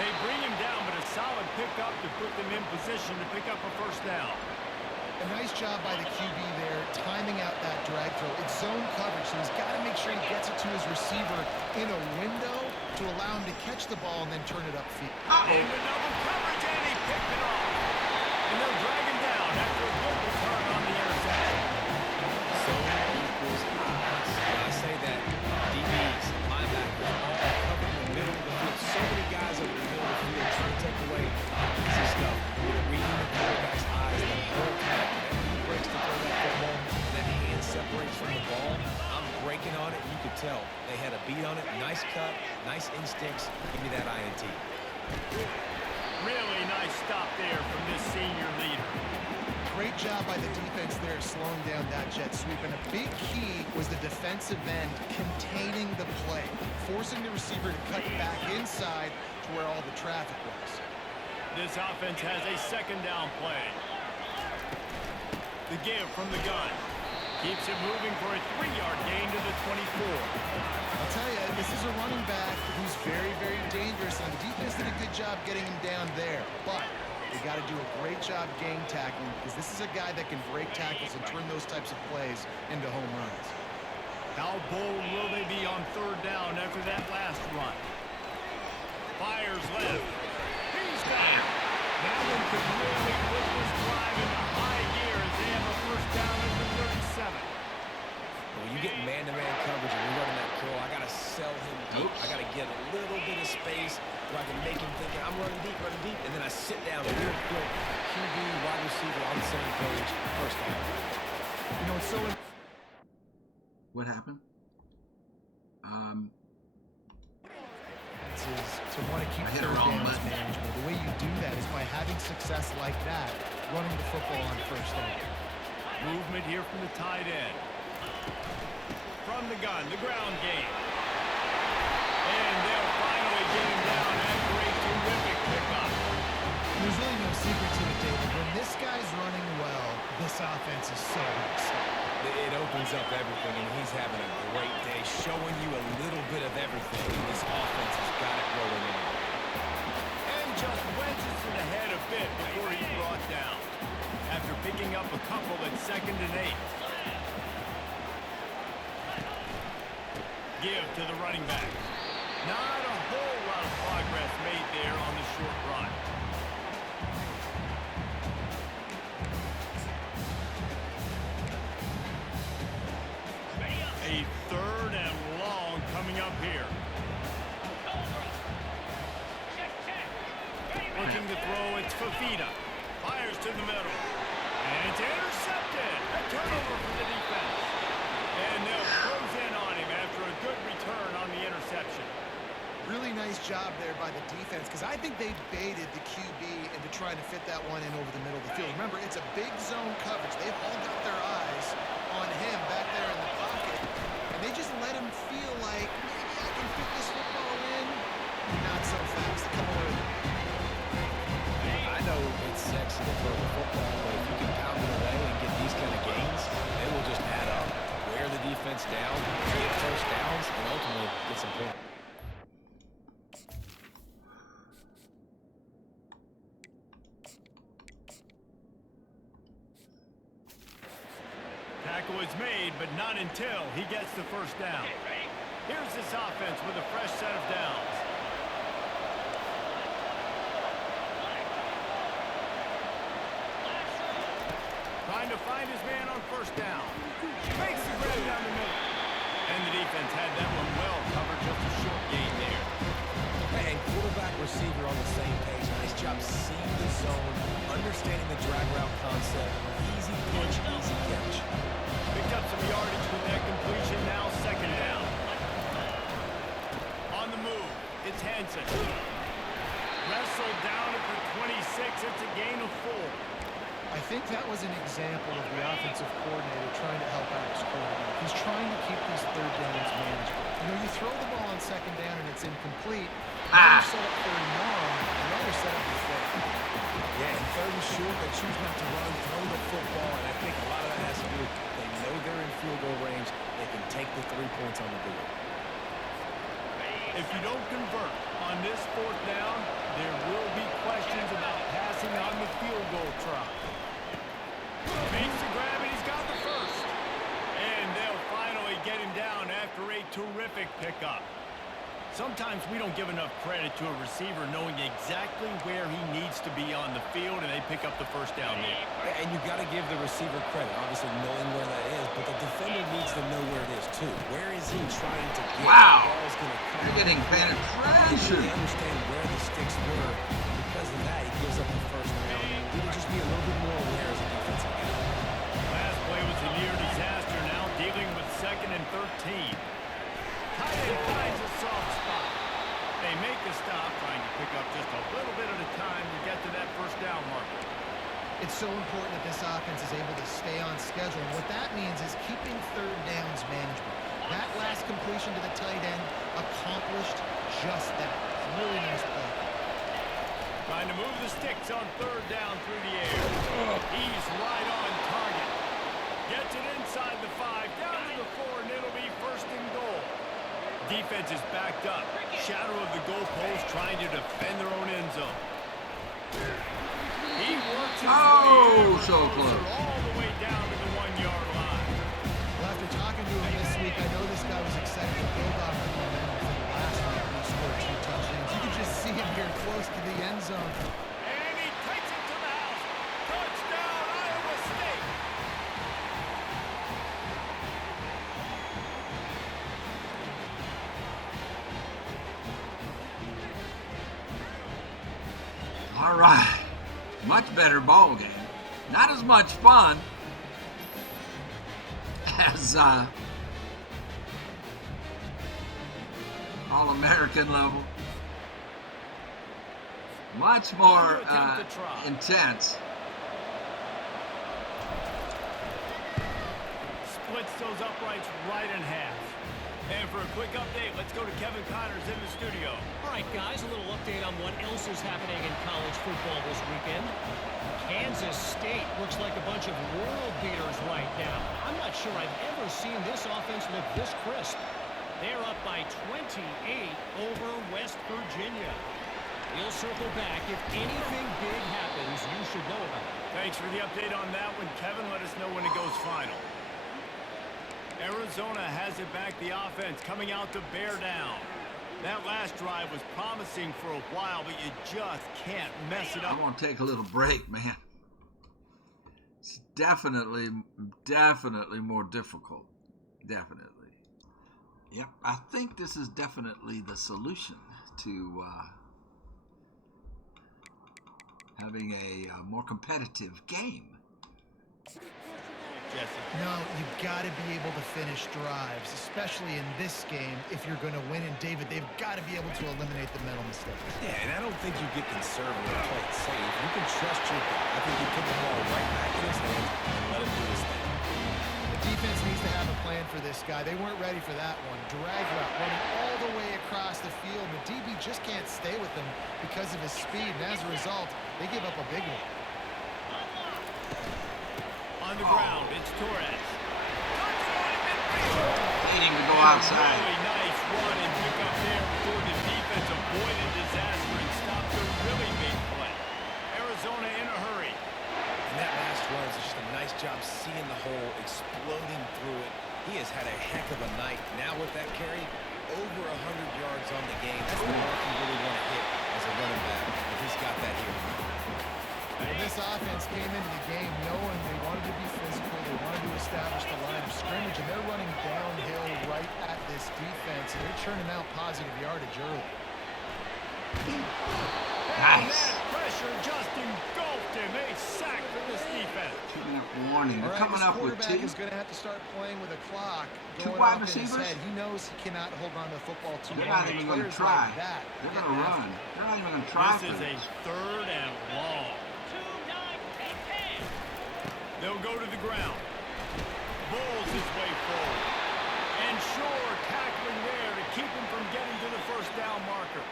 They bring him down, but a solid pickup to put them in position to pick up a first down. A nice job by the QB there, timing out that drag throw. It's zone coverage, so he's got to make sure he gets it to his receiver in a window to allow him to catch the ball and then turn it upfield. And the double coverage, and he picked it off. And they'll drag him down after a good between sticks, give me that INT. Really nice stop there from this senior leader. Great job by the defense there, slowing down that jet sweep. And a big key was the defensive end containing the play, forcing the receiver to cut back inside to where all the traffic was. This offense has a second down play. The give from the gun. Keeps it moving for a 3-yard gain to the 24. I'll tell you, this is a running back who's very, very dangerous, and the defense did a good job getting him down there. But they got to do a great job game tackling, because this is a guy that can break tackles and turn those types of plays into home runs. How bold will they be on third down after that last run? Fires left. He's got it. That one could really put this drive into high gear as they have a first down at the 37. When you get man-to-man coverage and you're running that curl, I got to sell him deep. I got to get a little bit of space where I can make him think I'm running deep, and then I sit down real quick. QB, wide receiver on the same page, first down. You know, it's so... What happened? is to want to keep I hit a third wrong downs button. manageable. The way you do that is by having success like that, running the football on first down. Movement here from the tight end. From the gun, the ground game. And they'll finally get him down after a terrific pickup. There's really no secret to it, David. When this guy's running well, this offense is so hard to stop. It opens up everything, and he's having a great day, showing you a little bit of everything. This offense has got it rolling in. And just wedges it ahead a bit before he's brought down. After picking up a couple at 2nd and 8. Give to the running back. Not a whole lot of progress made there on the short run. A 3rd and long coming up here. Looking to throw, it's Fafita. Fires to the middle. And it's intercepted. A turnover for the defense. And they'll close in on him after a good return on the interception. Really nice job there by the defense, because I think they baited the QB into trying to fit that one in over the middle of the field. Remember, it's a big zone coverage. They've all got their eyes on him back there in the pocket, and they just let him feel like, maybe I can fit this football in. Not so fast. Come away. I know it's sexy to throw the football, but if you can pound it away and get these kind of gains, they will just add up. Wear the defense down, get first downs, and ultimately get some points. Tackle is made, but not until he gets the first down. Here's this offense with a fresh set of downs. Trying to find his man on first down. Makes the grab down the middle. And the defense had that one well covered, just a short gain there. And quarterback receiver on the same page. Nice job seeing the zone, understanding the drag route concept. Easy pitch, easy catch. Picked up some yardage with that completion, now 2nd down. On the move, it's Hansen. Wrestled down at the 26, it's a gain of 4. I think that was an example of the offensive coordinator trying to help out his quarterback. He's trying to keep these third downs manageable. You know, you throw the ball on 2nd down and it's incomplete. You're set up for a long, and now you're set up to fail. Yeah, and 3rd and short, they choose not to run, throw the football, and I think a lot of that has to do with they know they're in field goal range. They can take the 3 points on the board. If you don't convert on this 4th down, there will be questions about passing on the field goal try. Makes the grab, and he's got the first. And they'll finally get him down after a terrific pickup. Sometimes we don't give enough credit to a receiver knowing exactly where he needs to be on the field, and they pick up the first down there. And you got to give the receiver credit, obviously knowing where that is, but the defender needs to know where it is too. Where is he trying to get? Wow. The ball's going to come. You're getting They penetrated. understand where the sticks were. Because of that, he gives up the first down. We would just be a little bit more aware as a defensive guy. Last play was a near disaster, now dealing with 2nd and 13. Tight end finds a soft spot. It's so important that this offense is able to stay on schedule. And what that means is keeping third downs manageable. That last completion to the tight end accomplished just that. Really nice play. Trying to move the sticks on third down through the air. He's right on target. Gets it inside the 5, down to the 4, and it'll be first and goal. Defense is backed up. Shadow of the goalpost trying to defend their own end zone. He works his way so close. all the way down to the 1-yard line. Well, after talking to him this week, I know this guy was excited to build off the momentum from the last week when he scored 2 touchdowns. You can just see him here close to the end zone. And he takes it to the house. Touchdown, Iowa State. All right. Much better ball game. Not as much fun as All-American level. Much more intense. Splits those uprights right in half. And for a quick update, let's go to Kevin Connors in the studio. All right, guys, a little update on what else is happening in college football this weekend. Kansas State looks like a bunch of world beaters right now. I'm not sure I've ever seen this offense look this crisp. They're up by 28 over West Virginia. We'll circle back. If anything big happens, you should know about it. Thanks for the update on that one, Kevin. Let us know when it goes final. Arizona has it back, the offense coming out to bear down. That last drive was promising for a while, but you just can't mess it up. I want to take a little break, man. It's definitely more difficult. Definitely. Yep, I think this is definitely the solution to having a more competitive game. Jesse. No, you've got to be able to finish drives, especially in this game if you're going to win. And, David, they've got to be able to eliminate the mental mistakes. Yeah, and I don't think you get conservative or play it safe. You can trust your guy. I think you put the ball right back in his hands and let him do his thing. The defense needs to have a plan for this guy. They weren't ready for that one. Drag route running all the way across the field. The DB just can't stay with him because of his speed. And as a result, they give up a big one. On the ground, it's Torres. Needing to go outside. Really nice run and pick up there before the defense avoided disaster and stopped a really big play. Arizona in a hurry. And that last run is just a nice job seeing the hole, exploding through it. He has had a heck of a night. Now with that carry, over 100 yards on the game. That's the mark you really want to hit as a running back. If he's got that here. And this offense came into the game knowing they wanted to be physical, they wanted to establish the line of scrimmage, and they're running downhill right at this defense, and they're churning out positive yardage early. Nice. That pressure just engulfed him. A sack for this defense. 2-minute warning. They're All right, coming this up with quarterback two. is going to have to start playing with a clock Two going wide off in his receivers? head. He knows he cannot hold on to the football too They're long. not even going to Players try. like that They're get going to after run. it. They're not even going to try This is for a this. 3rd and long. They'll go to the ground. Bowls his way forward. And Shore tackling there to keep him from getting to the first down marker.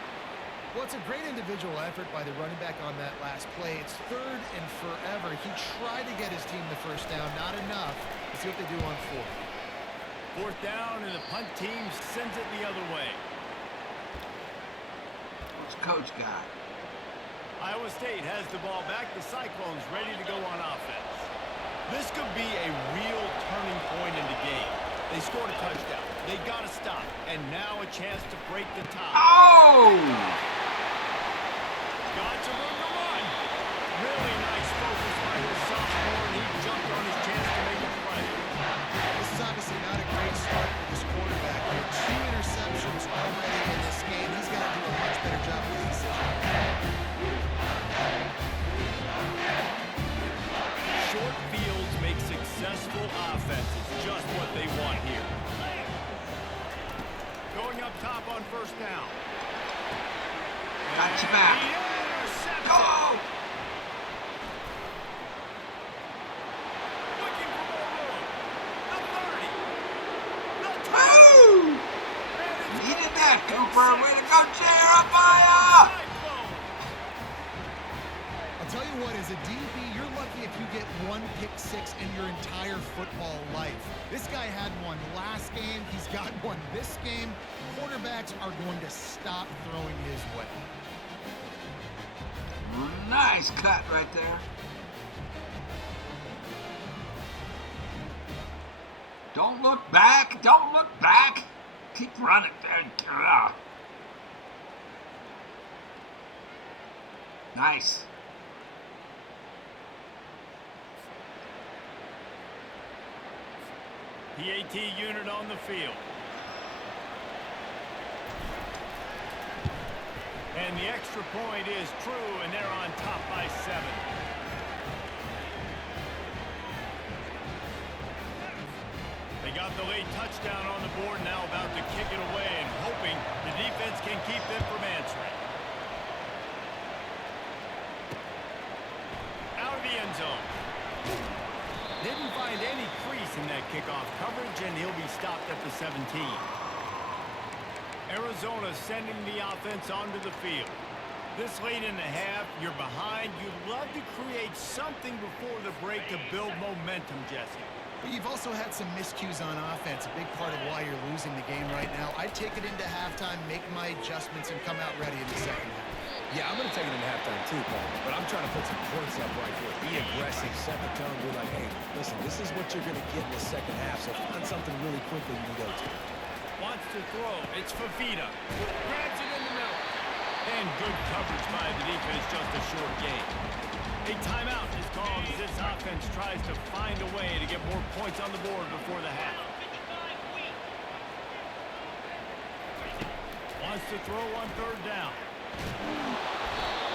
Well, it's a great individual effort by the running back on that last play. It's 3rd and forever. He tried to get his team the first down, not enough. Let's see what they do on 4th. 4th down, and the punt team sends it the other way. What's coach got? Iowa State has the ball back. The Cyclones ready to go on offense. This could be a real turning point in the game. They scored a touchdown. They got to stop. And now a chance to break the tie. Oh! Got some room to run. Really nice focus by the sophomore, and he jumped on his chance to make a play. This is obviously not a great start for this quarterback. He had 2 interceptions already in this game. He's got to do a much better job with his decision. Short fields make successful offenses. Just what they want here. Going up top on 1st down. Got you back. He intercepts it. Go! Cooper. Way to go, Jeremiah! I'll tell you what, as a DB, you're lucky if you get one pick six in your entire football life. This guy had one last game. He's got one this game. Quarterbacks are going to stop throwing his way. Nice cut right there. Don't look back. Don't look back. Keep running. Nice. PAT unit on the field. And the extra point is true, and they're on top by 7. They got the late touchdown on the board, now about to kick it away and hoping the defense can keep them from answering. Out of the end zone. Didn't find any crease in that kickoff coverage, and he'll be stopped at the 17. Arizona sending the offense onto the field. This late in the half, you're behind. You'd love to create something before the break to build momentum, Jesse. But you've also had some miscues on offense, a big part of why you're losing the game right now. I'd take it into halftime, make my adjustments, and come out ready in the second half. Yeah, I'm going to take it into halftime too, Paul. But I'm trying to put some points up right here. Be aggressive, set the tone, be like, hey, listen, this is what you're going to get in the second half, so find something really quickly you can go to. Wants to throw. It's Fafita. Grabs it in the middle. And good coverage by the defense, just a short gain. A timeout is called as this offense tries to find a way to get more points on the board before the half. Wants to throw on 3rd down.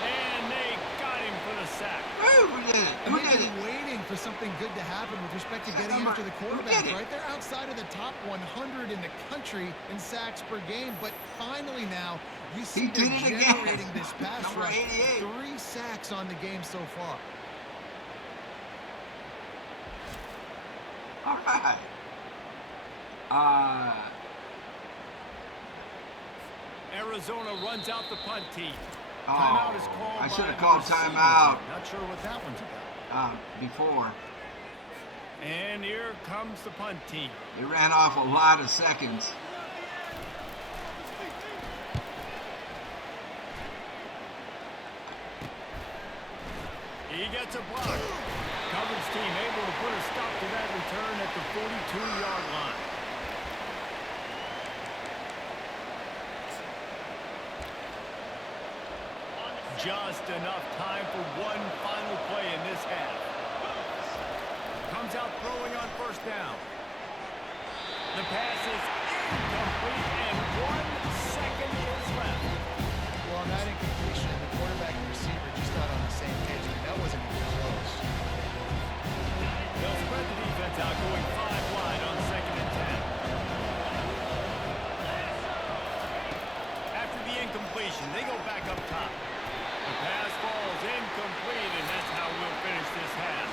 And they got him for the sack. Who did it? And Who they've did it? been waiting for something good to happen with respect to getting after the quarterback, right? They're outside of the top 100 in the country in sacks per game, but finally now you see they're generating this pass rush. 3 sacks on the game so far. All right. Arizona runs out the punt team. Oh, Timeout is called. I should have by called the receiving timeout team. Not sure what that one's about. before. And here comes the punt team. They ran off a lot of seconds. He gets a block. Coverage team able to put a stop to that return at the 42-yard line. Just enough time for one final play in this half. Comes out throwing on 1st down. The pass is incomplete, and 1 second is left. Well, on that incompletion, the quarterback and receiver just not on the same page. I mean, that wasn't even close. They'll spread the defense out, going 5 wide on 2nd and 10. After the incompletion, they go back up top. The pass falls incomplete, and that's how we'll finish this half.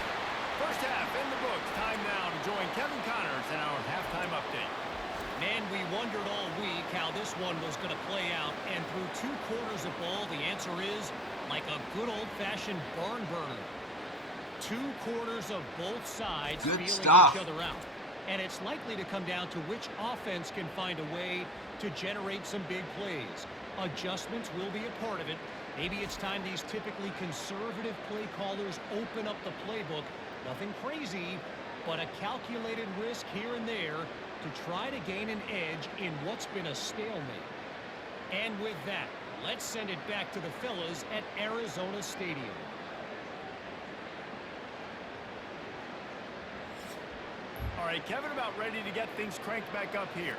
First half in the books. Time now to join Kevin Connors in our halftime update. Man, we wondered all week how this one was going to play out, and through 2 quarters of ball, the answer is like a good old-fashioned barn burner. 2 quarters of both sides feeling each other out. And it's likely to come down to which offense can find a way to generate some big plays. Adjustments will be a part of it. Maybe it's time these typically conservative play callers open up the playbook. Nothing crazy, but a calculated risk here and there to try to gain an edge in what's been a stalemate. And with that, let's send it back to the fellas at Arizona Stadium. All right, Kevin, about ready to get things cranked back up here.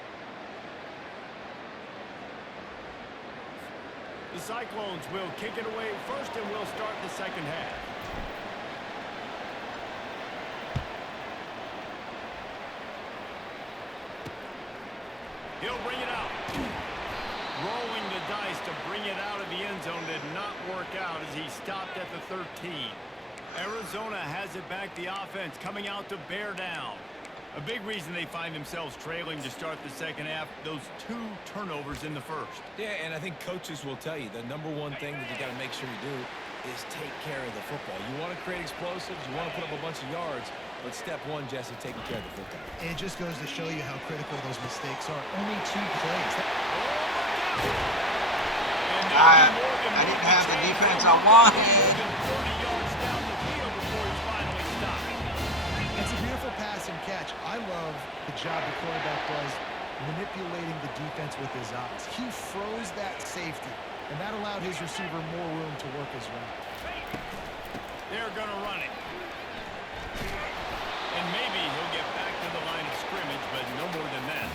The Cyclones will kick it away first, and we'll start the second half. He'll bring it out. Rolling the dice to bring it out of the end zone did not work out as he stopped at the 13. Arizona has it back, the offense coming out to bear down. A big reason they find themselves trailing to start the second half, those 2 turnovers in the first. Yeah, and I think coaches will tell you the number one thing that you got to make sure you do is take care of the football. You want to create explosives, you want to put up a bunch of yards, but step one, Jesse, taking care of the football. And it just goes to show you how critical those mistakes are. Only 2 plays. I didn't have the defense I wanted. It's a beautiful pass and catch. I love the job the quarterback does manipulating the defense with his eyes. He froze that safety, and that allowed his receiver more room to work his route. They're going to run it. And maybe he'll get back to the line of scrimmage, but no more than that.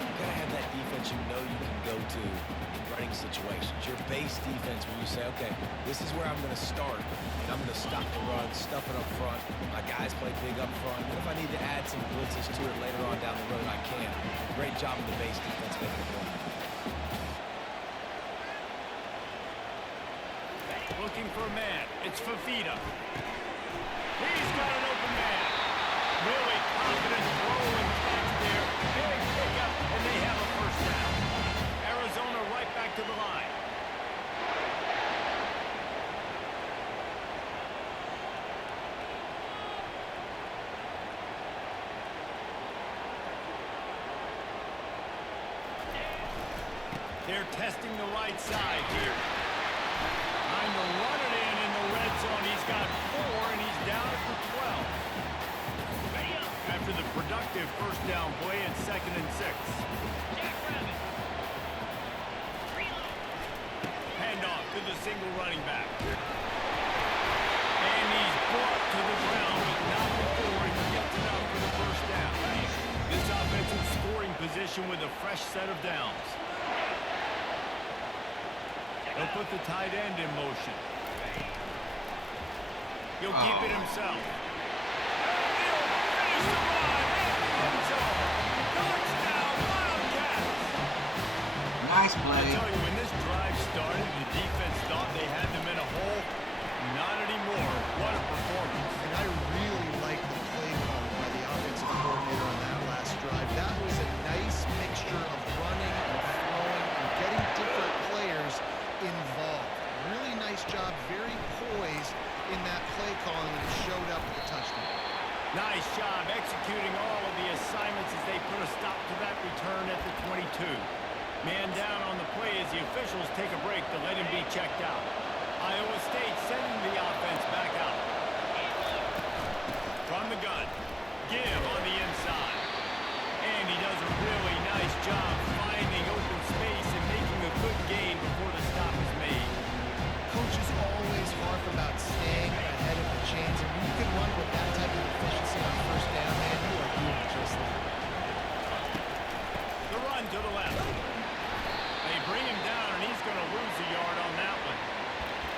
You got to have that defense you know you can go to in running situations. Your base defense where you say, okay, this is where I'm going to start, and I'm going to stop the run, stuff it up front. My guys play big up front. And if I need to add some blitzes to it later on down the road, I can. Great job of the base defense making it work. Looking for a man. It's Fafita. He's got an open man. Really confident throw and catch there. Big pickup, and they have a first down. Arizona right back to the line. They're testing the right side here. Trying to run it in the red zone. He's got 4, and he's down for 12. After the productive first down play, it's 2nd and 6. Handoff to the single running back. And he's brought to the ground, but not before he gets it out for the first down. This offensive scoring position with a fresh set of downs. He'll put the tight end in motion. He'll keep it himself. He'll finish the run. End zone. Touchdown, Wildcats. Nice play. I tell you, when this drive started, the defense thought they had them in a hole. Not anymore. What a performance. And I really like the play call by the offensive coordinator on that last drive. That was a nice mixture of running and throwing and getting different players involved. Really nice job, very poised in that play calling, and it showed up with a touchdown. Nice job executing all of the assignments as they put a stop to that return at the 22. Man down on the play as the officials take a break to let him be checked out. Iowa State sending the offense back out. From the gun, give on the inside. And he does a really nice job finding open space and making a good gain before the stop is made. Coaches always harp about staying ahead of the chains, and when you can run with that type of efficiency on first down, man, you are doing just that. The run to the left. They bring him down, and he's going to lose a yard on that one.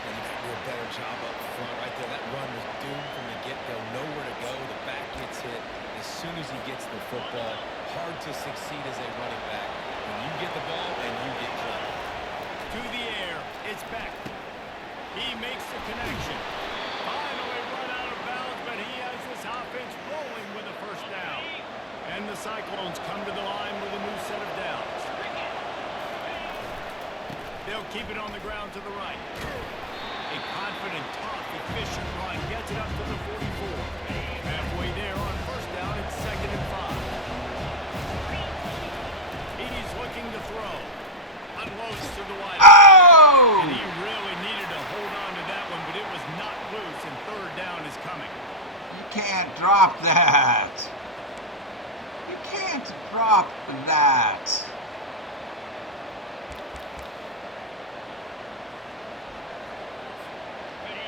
And you got to do a better job up front right there. That run was doomed from the get-go. Nowhere to go. The back gets hit as soon as he gets the football. Hard to succeed as a running back when you get the ball and you get clever. To the air, it's Beck. He makes the connection. Finally run out of bounds, but he has this offense rolling with a first down. And the Cyclones come to the line with a new set of downs. They'll keep it on the ground to the right. A confident, tough, efficient run gets it up to the 44. Halfway there on first down, it's 2nd and 5. He's looking to throw. Unloads to the wide. Oh! And he really needed to hold on to that one, but it was not loose, and 3rd down is coming. You can't drop that. You can't drop that.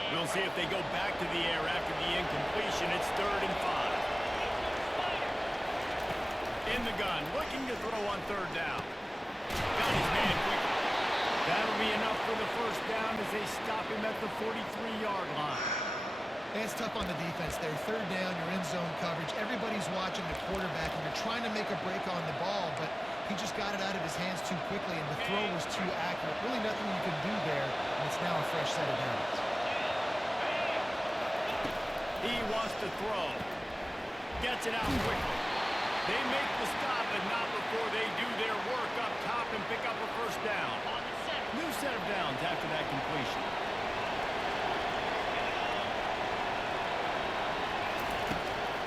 We'll see if they go back to the air after the incompletion. It's 3rd and 5. In the gun, looking to throw on 3rd down. Got his man quickly. That'll be enough for the first down as they stop him at the 43-yard line. And it's tough on the defense there. 3rd down, you're in zone coverage. Everybody's watching the quarterback, and you're trying to make a break on the ball, but he just got it out of his hands too quickly, and the throw was too accurate. Really nothing you can do there, and it's now a fresh set of downs. He wants to throw. Gets it out quickly. They make the stop, but not before they do their work up top and pick up a first down. New set of downs after that completion.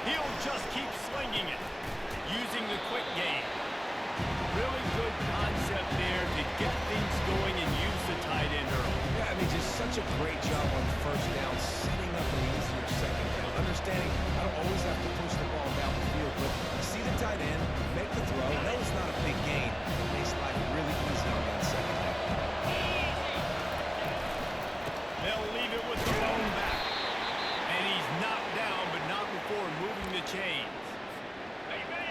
He'll just keep slinging it, using the quick game. Really good concept there to get things going and use the tight end early. Yeah, I mean, just such a great job on first down, setting up an easier second down. Understanding I don't always have to push the ball down the field, but see the tight end, make the throw. No, it's not a big gain. It makes life really easy on that second down. They'll leave it with the lone back. And he's knocked down, but not before moving the chains.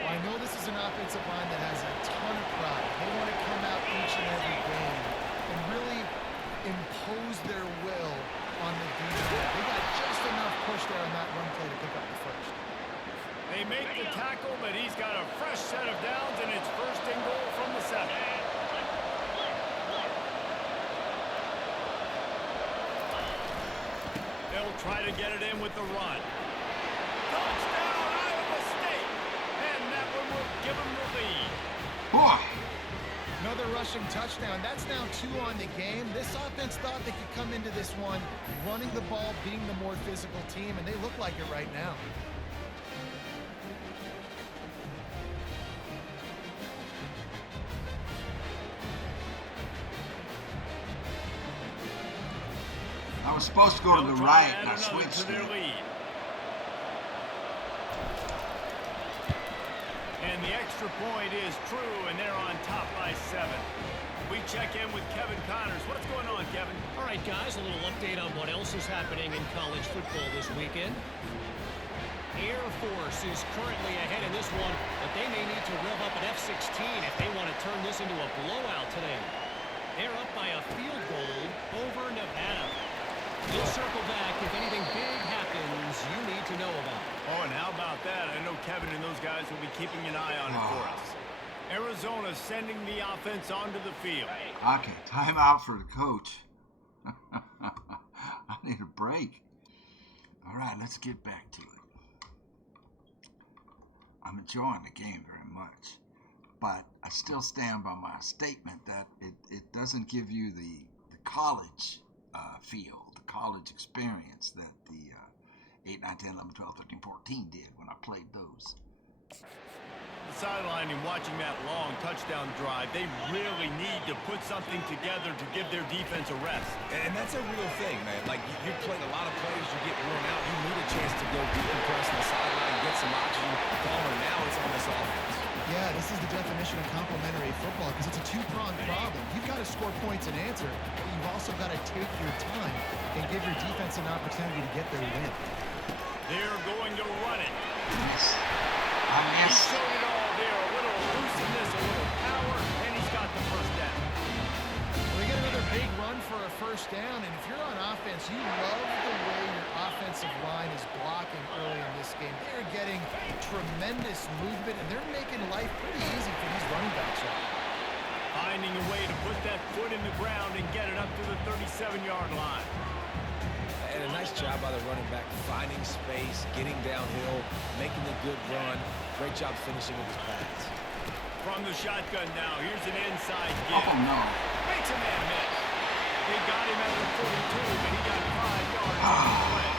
Well, I know this is an offensive line that has a ton of pride. They want to come out each and every game and really impose their will on the defense. They got just enough push there on that run play to pick up the first. They make the tackle, but he's got a fresh set of downs, and it's first and goal from the 7. They'll try to get it in with the run. Touchdown, Iowa State! And that one will give them the lead. Boy. Another rushing touchdown. That's now 2 on the game. This offense thought they could come into this one running the ball, being the more physical team, and they look like it right now. I was supposed to go to They'll the try right, to and I add another switched to their it. lead. And the extra point is true, and they're on top by 7. We check in with Kevin Connors. What's going on, Kevin? All right, guys, a little update on what else is happening in college football this weekend. Air Force is currently ahead in this one, but they may need to rev up an F-16 if they want to turn this into a blowout today. They're up by a field goal over Nevada. We'll circle back if anything big happens you need to know about. Oh, and how about that? I know Kevin and those guys will be keeping an eye on it for us. Arizona sending the offense onto the field. Okay, timeout for the coach. I need a break. All right, let's get back to it. I'm enjoying the game very much, but I still stand by my statement that it doesn't give you the college feel, the college experience that the 8, 9, 10, 11, 12, 13, 14 did when I played those. The sideline and watching that long touchdown drive, they really need to put something together to give their defense a rest. And that's a real thing, man. Like, you're playing a lot of plays, you get worn out, you need a chance to go decompress on the sideline, get some oxygen. Palmer, now it's on this offense. Yeah, this is the definition of complementary football because it's a two-pronged problem. You've got to score points and answer, but you've also got to take your time and give your defense an opportunity to get their win. They're going to run it. Yes. I He's missed. showing it all there. A little elusiveness, a little power, and he's got the first down. Well, they get another big run for a first down, and if you're on offense, you love the way your offensive line is blocking early in this game. They're getting tremendous movement, and they're making life pretty easy for these running backs right now. Finding a way to put that foot in the ground and get it up to the 37-yard line. And a nice job by the running back, finding space, getting downhill, making a good run. Great job finishing with his pass. From the shotgun now, here's an inside Oh, give. no. Makes a man miss. They got him at the 42, but he got 5 yards on the play.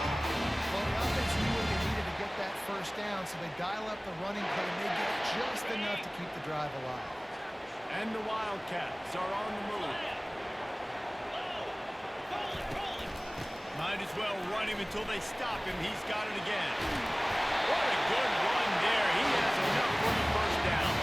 Well, the offense knew what they needed to get that first down, so they dial up the running play, and they get just enough to keep the drive alive. And the Wildcats are on the move. Might as well run him until they stop him. He's got it again. What a good run there. He has enough for the first down.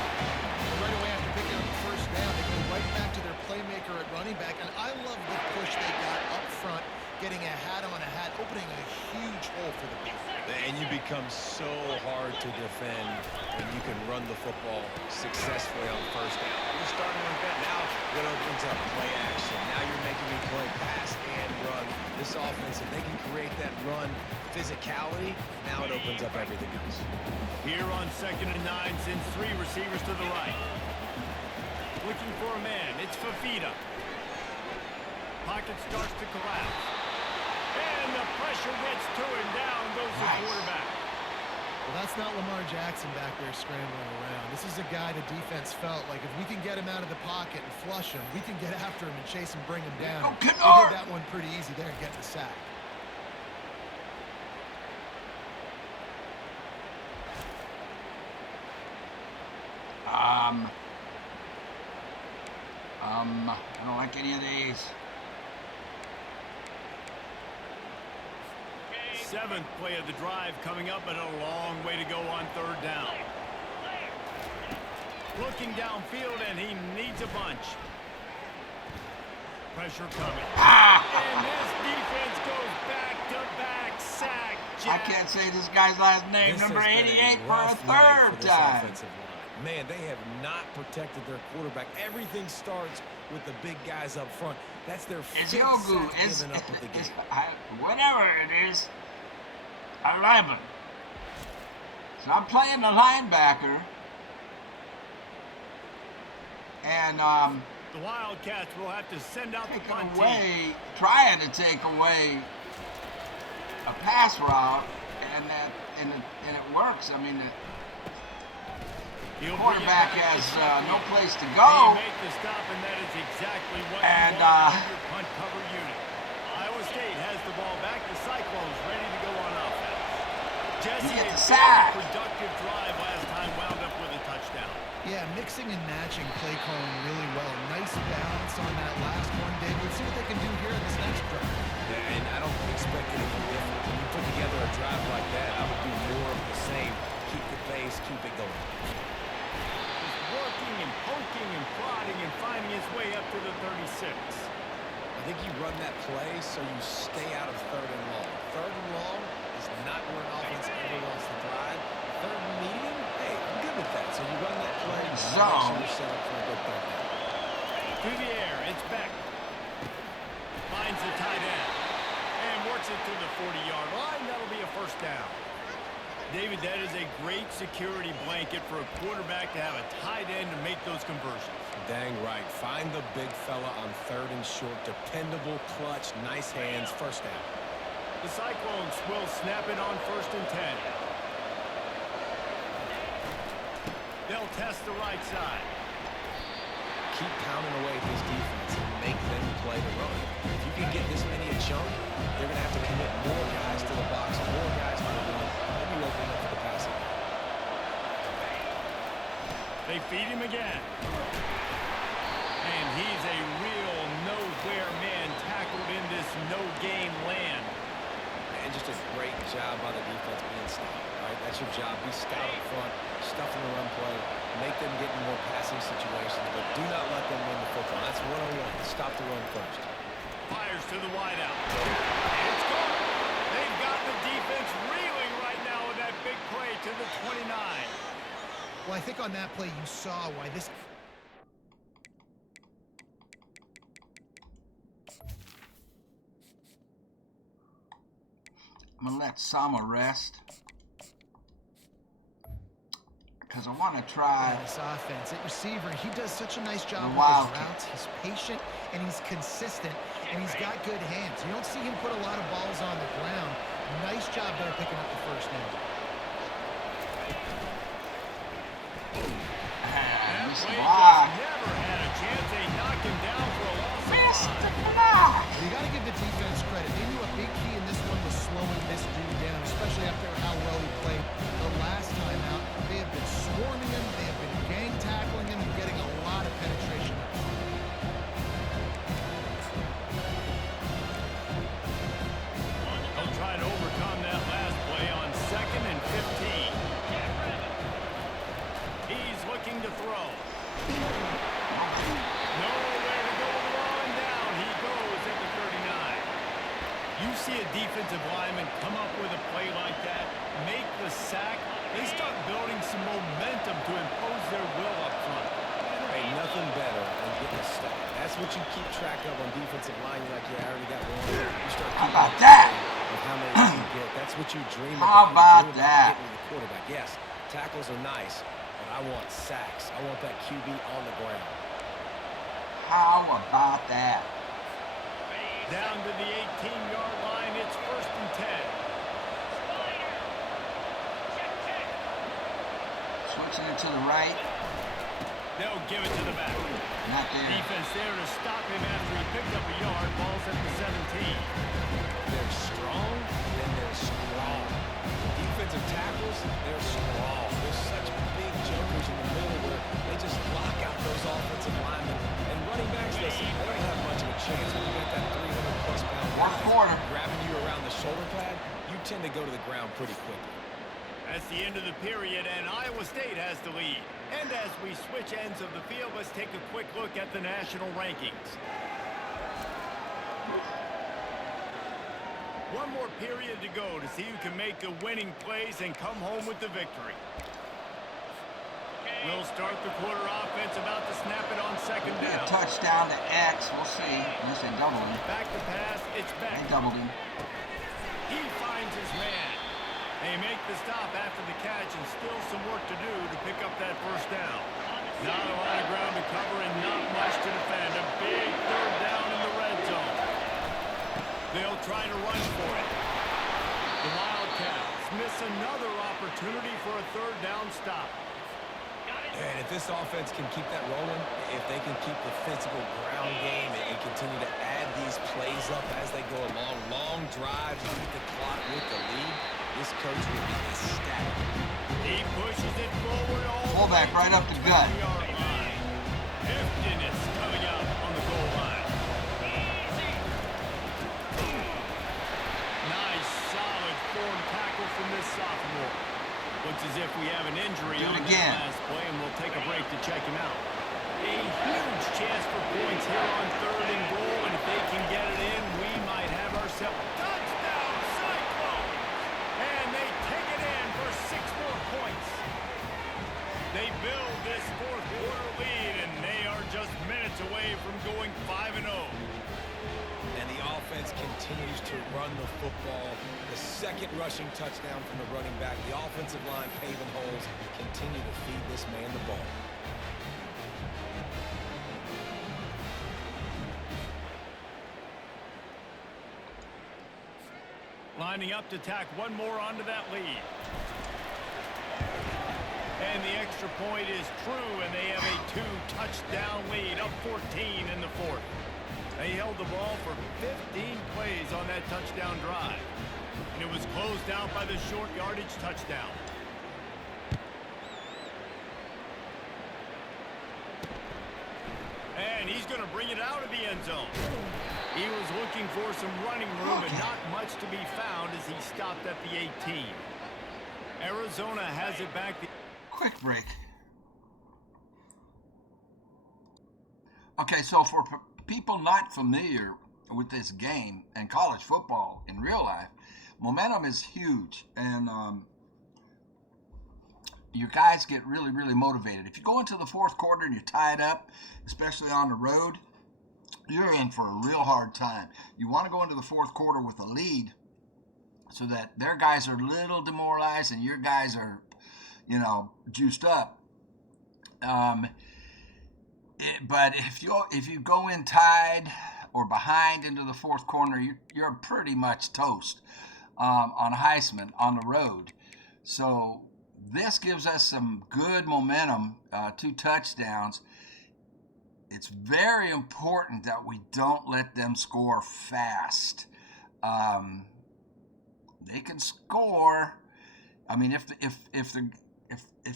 Right away after picking up the first down, they go right back to their playmaker at running back, and I love the push they got up front, getting a hat on a hat, opening a huge hole for the defense. And you become so hard to defend when you can run the football successfully on first down. You're starting with that now. It opens up play action. Now you're making me play pass and run. This offense, if they can create that run physicality, now it opens up everything else. Here on 2nd and 9, sends 3 receivers to the right. Looking for a man. It's Fafita. Pocket starts to collapse. And the pressure gets to him. Down goes the quarterback. Well, that's not Lamar Jackson back there scrambling around. This is a guy the defense felt like if we can get him out of the pocket and flush him, we can get after him and chase and bring him down. Oh, They did that one pretty easy there and get the sack. I don't like any of these. 7th play of the drive coming up, but a long way to go on 3rd down. Looking downfield, and he needs a bunch. Pressure coming. And this defense goes back-to-back sack. I can't say this guy's last name. This Number has been 88 for a rough night for third this time. offensive line. Man, they have not protected their quarterback. Everything starts with the big guys up front. That's their It's 5th Yogu. sack given up of the game. Whatever it is, 11. So I'm playing the linebacker. And The Wildcats will have to send out the punt team. trying to take away a pass route, and it works. I mean, the quarterback has no place to go. They make the stop, and that is exactly what And, you want from your punt cover unit. Iowa State has the ball back. The Cyclones ready to go on offense. Jesse, He gets a the sack. very productive drive last time, wound up with a touchdown. Yeah, mixing and matching play calling really well. Nice balance on that last one, David. Let's see what they can do here in this next drive. Yeah, and I don't expect anything different. When you put together a drive like that, I would do more of the same. Keep the pace, keep it going. He's working and poking and prodding and finding his way up to the 36. I think you run that play so you stay out of 3rd and long. 3rd and long is not where an offense ever wants to thrive. 3rd and medium, hey, I'm good with that. So you run that play, make sure you're set up for a good 3rd down. Through the air, it's Beck. Finds the tight end. And works it to the 40-yard line. That'll be a 1st down. David, that is a great security blanket for a quarterback to have a tight end to make those conversions. Dang right. Find the big fella on 3rd and short. Dependable, clutch, nice hands, 1st down. The Cyclones will snap it on 1st and 10. They'll test the right side. Keep pounding away at this defense and make them play the run. If you can get this many a chunk, they're going to have to commit more guys to the box, more guys to the run. Maybe open up for the passing. They feed him again. And he's a real nowhere man tackled in this no-game land. And just a great job by the defense being stopped, right? That's your job. Be stout up front, stuff in the run play, make them get in more passing situations, but do not let them win the football. That's 1-on-1. Stop the run first. Fires to the wideout. And it's gone. They've got the defense reeling right now with that big play to the 29. Well, I think on that play you saw why this... I'm going to let Sama rest because I want to try this offense. At receiver, he does such a nice job The with his Wildcat. routes. He's patient, and he's consistent, and he's got good hands. You don't see him put a lot of balls on the ground. Nice job there picking up the 1st down. Missed the Wade block. just never had a chance. They knocked him down for a loss of Missed 5. the block. You got to give the defense credit. They knew a big key in this one was slowing this dude down, especially after how well he played the last time out. They have been swarming him. They have been gang tackling him and getting a lot of penetration. They'll try to overcome that last play on 2nd and 15. He's looking to throw. Nowhere to go with the ball, and down he goes at the 39. You see a defensive lineman come up with a play like that, make the sack, they start building some momentum to impose their will up front. Ain't nothing better than getting a stop. That's what you keep track of on defensive line. You're like, yeah, I already got one. You start How keeping about track that? of how many you can get. That's what you dream about. How You about dream that? Getting to the quarterback. Yes, tackles are nice, but I want sacks. I want that QB on the ground. How about that? Down to the 18-yard line, it's 1st and 10. Switching it to the right. They'll give it to the back. Not there. Defense there to stop him after he picked up a yard. Ball's at the 17. They're strong, then they're strong. Defensive tackles, they're strong. There's such big jumpers in the middle where they just lock out those offensive linemen. And running backs, listen, they don't have much of a chance when you got that 300-plus pound Fourth guy quarter. grabbing you around the shoulder pad. You tend to go to the ground pretty quickly. That's the end of the period, and Iowa State has the lead. And as we switch ends of the field, let's take a quick look at the national rankings. One more period to go to see who can make the winning plays and come home with the victory. We'll start the quarter offense, about to snap it on second A down. touchdown to X. We'll see. Unless they doubled him. Back to pass, it's back. They doubled him. He finds his man. They make the stop after the catch and still some work to do to pick up that first down. Not a lot of ground to cover and not much to defend. A big third down in the red zone. They'll try to run for it. The Wildcats miss another opportunity for a third down stop. And if this offense can keep that rolling, if they can keep the physical ground game and continue to add these plays up as they go along, long drives, beat the clock with the lead, this coach will be ecstatic. He pushes it forward all Fullback right up the gut. 20-yard line. Heftiness coming out on the goal line. Nice, solid form tackle from this sophomore. Looks as if we have an injury Do it on again. that last play, and we'll take a break to check him out. A huge chance for points here on third and goal, and if they can get it in, we might have ourselves touchdown Cyclone! And they take it in for 6 more points. They build this fourth quarter lead, and they are just minutes away from going 5-0. And the offense continues to run the football. The second rushing touchdown from the running back. The offensive line paving holes. Continue to feed this man the ball. Lining up to tack one more onto that lead. And the extra point is true, and they have a 2-touchdown lead, up 14 in the fourth. They held the ball for 15 plays on that touchdown drive. And it was closed out by the short yardage touchdown. And he's going to bring it out of the end zone. He was looking for some running room, but not much to be found as he stopped at the 18. Arizona has it back. Quick break. Okay, so for people not familiar with this game and college football in real life, momentum is huge, and your guys get really, really motivated. If you go into the fourth quarter and you're tied up, especially on the road, you're in for a real hard time. You want to go into the fourth quarter with a lead so that their guys are a little demoralized and your guys are, juiced up. But if you go in tied or behind into the fourth quarter, you're pretty much toast on Heisman on the road. So this gives us some good momentum, 2 touchdowns. It's very important that we don't let them score fast. They can score. I mean, if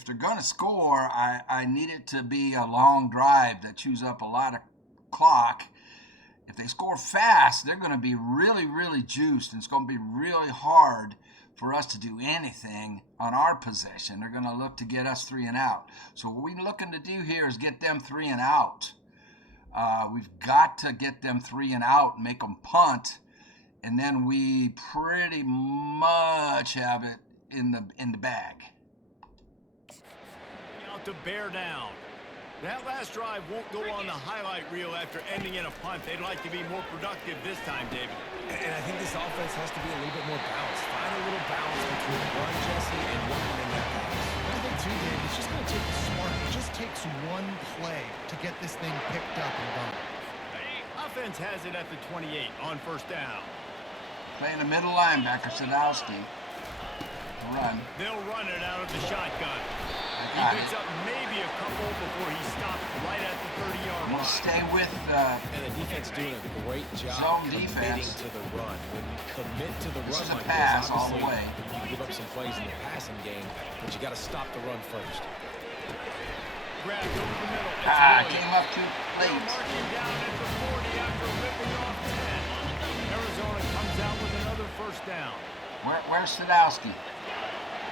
they're going to score, I need it to be a long drive that chews up a lot of clock. If they score fast, they're going to be really, really juiced, and it's going to be really hard for us to do anything on our possession. They're going to look to get us 3 and out. So what we're looking to do here is get them 3 and out. We've got to get them 3 and out and make them punt, and then we pretty much have it in the bag. Out to bear down. That last drive won't go on the highlight reel after ending in a punt. They'd like to be more productive this time, David. And I think this offense has to be a little bit more balanced. Find a little balance between run, Jesse, and working in that pass. I think too, Dave, it's just going to take the smart. It just takes one play to get this thing picked up and going. Offense has it at the 28 on first down. Playing the middle linebacker, Sadowski. Run. They'll run it out of the shotgun. He picks up maybe a couple before he stops right at the 30-yard line. Stay with And the defense doing a great job zone committing defense. to the run. When you commit to the This run is a like pass this, all the obviously, way. you can give up some plays in the passing game, but you got to stop the run first. Grabbed over the middle. It's Williams. Came up too They'll late. mark him down at the 40 after ripping off 10. Arizona comes out with another first down. Where's Sadowski?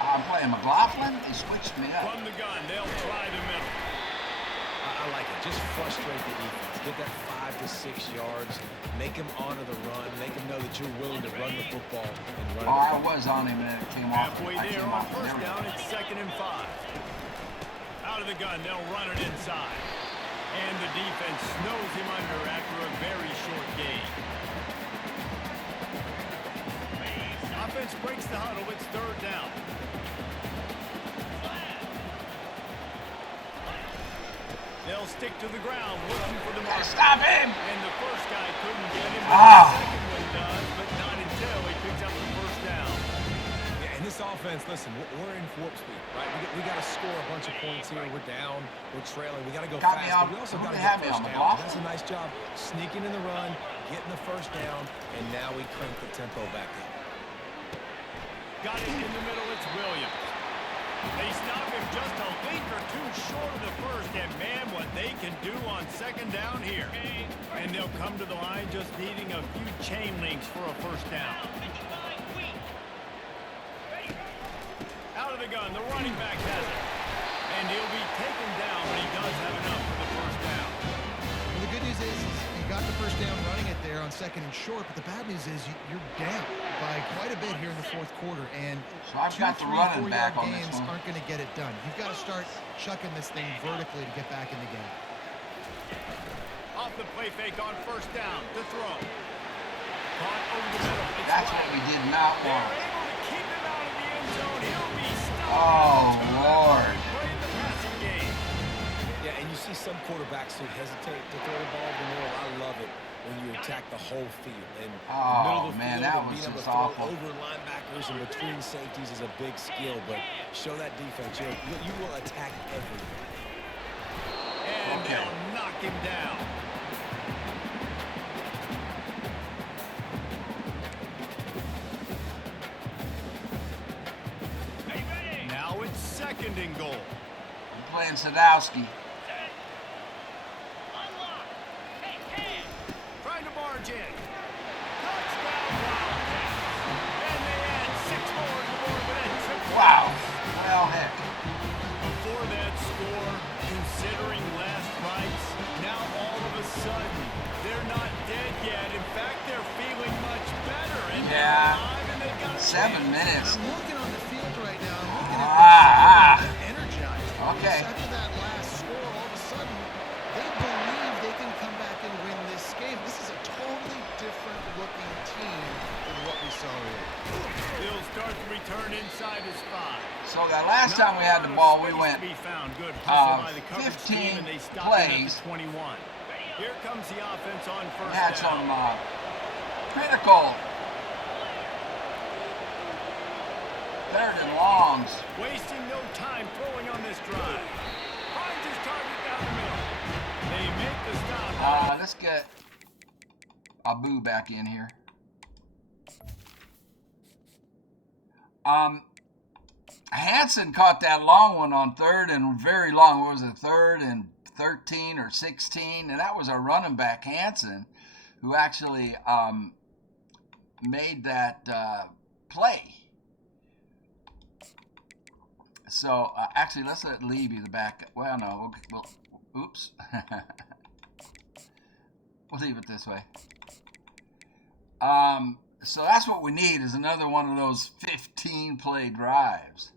I'm playing McLaughlin. He switched me up. From the gun, they'll try the middle. I like it. Just frustrate the defense. Get that 5 to 6 yards. Make him honor the run. Make him know that you're willing to run the football and run it. I was on him and it came off. Halfway I there came on off. first There we down, go. it's 2nd and 5. Out of the gun, they'll run it inside. And the defense snows him under after a very short gain. Offense breaks the huddle. It's 3rd down. They'll stick to the ground looking for the mark. Stop him! And the first guy couldn't get him, but Ah. the second one does, but not until he picks up the first down. Yeah, and this offense, listen, we're in warp speed, right? We got to score a bunch of points here. We're down. We're trailing. We got to go Got me fast. on- But we also who got to they get have me first on, down. McLaughlin? That's a nice job sneaking in the run, getting the first down, and now we crank the tempo back up. Got it in the middle. It's Williams. They stop him just a leap or two short of the first, and man, what they can do on 2nd down here. And they'll come to the line just needing a few chain links for a first down. Out of the gun, the running back has it. And he'll be taken down, but he does have enough for the first down. Well, the good news is you got the first down running it there on 2nd and short, but the bad news is you're down by quite a bit here in the 4th quarter, and So I've got the 2, 3, running 4 back yard on this gains one. aren't going to get it done. You've got to start chucking this thing vertically to get back in the game. Off the play fake on first down to throw. Caught over the middle. It's That's what wide. we did not They're want. able to keep him out of the end zone. He'll be stopped. Oh, Lord. Play the passing game. Yeah, and you see some quarterbacks who hesitate to throw the ball over the middle. I love it when you attack the whole field. And Oh, the middle of the man, field that and was being able to just throw awful. over linebackers and between safeties is a big skill, but show that defense. You will attack everything. And Okay. they'll knock him down. Now it's 2nd and goal. I'm playing Sadowski. Trying to barge in. Touchdown Wildcats. And they add 6 more to the board with a triple. Wow. Well, heck. Before that score, considering last rights, now all of a sudden, they're not dead yet. In fact, they're feeling much better. And Yeah. they're alive and they've got a 7 chance. minutes. I'm looking on the field right now. I'm looking at Ah, this. They're energized. Okay. After that last score, all of a sudden, they believe they can come back and win this game. This is a totally different looking team than what we saw earlier. They'll start to return inside his 5. So that last time we had the ball, we went Good hustle by the coverage 15 team, and they stopped him at plays. the 21. Here comes the offense on first had down. some critical 3rd and longs. Wasting no time throwing on this drive. Finds his target down the middle. They make the stop. Let's get Abu back in here. Hansen caught that long one on 3rd and very long. What was it, 3rd and 13 or 16? And that was our running back, Hansen, who actually made that play. So, actually, let's let Lee be the back. Well, no. Oops. We'll leave it this way. So that's what we need, is another one of those 15-play drives.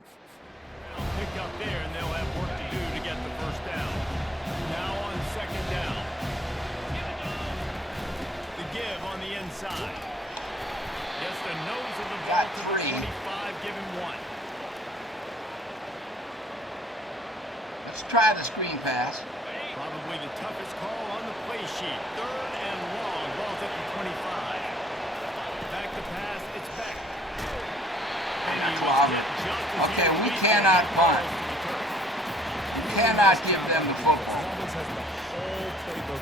They'll pick up there, and they'll have work to do to get the first down. Now on 2nd down. The give on the inside. Gets the nose of the ball Got to 3. the 25, giving 1. Let's try the screen pass. Probably the toughest call on the play sheet. 3rd and long. Ball's at the 25. Back to pass. It's back. And he was hit just as he Okay, was we leaping, cannot he punt. falls to the turf. cannot give them the football.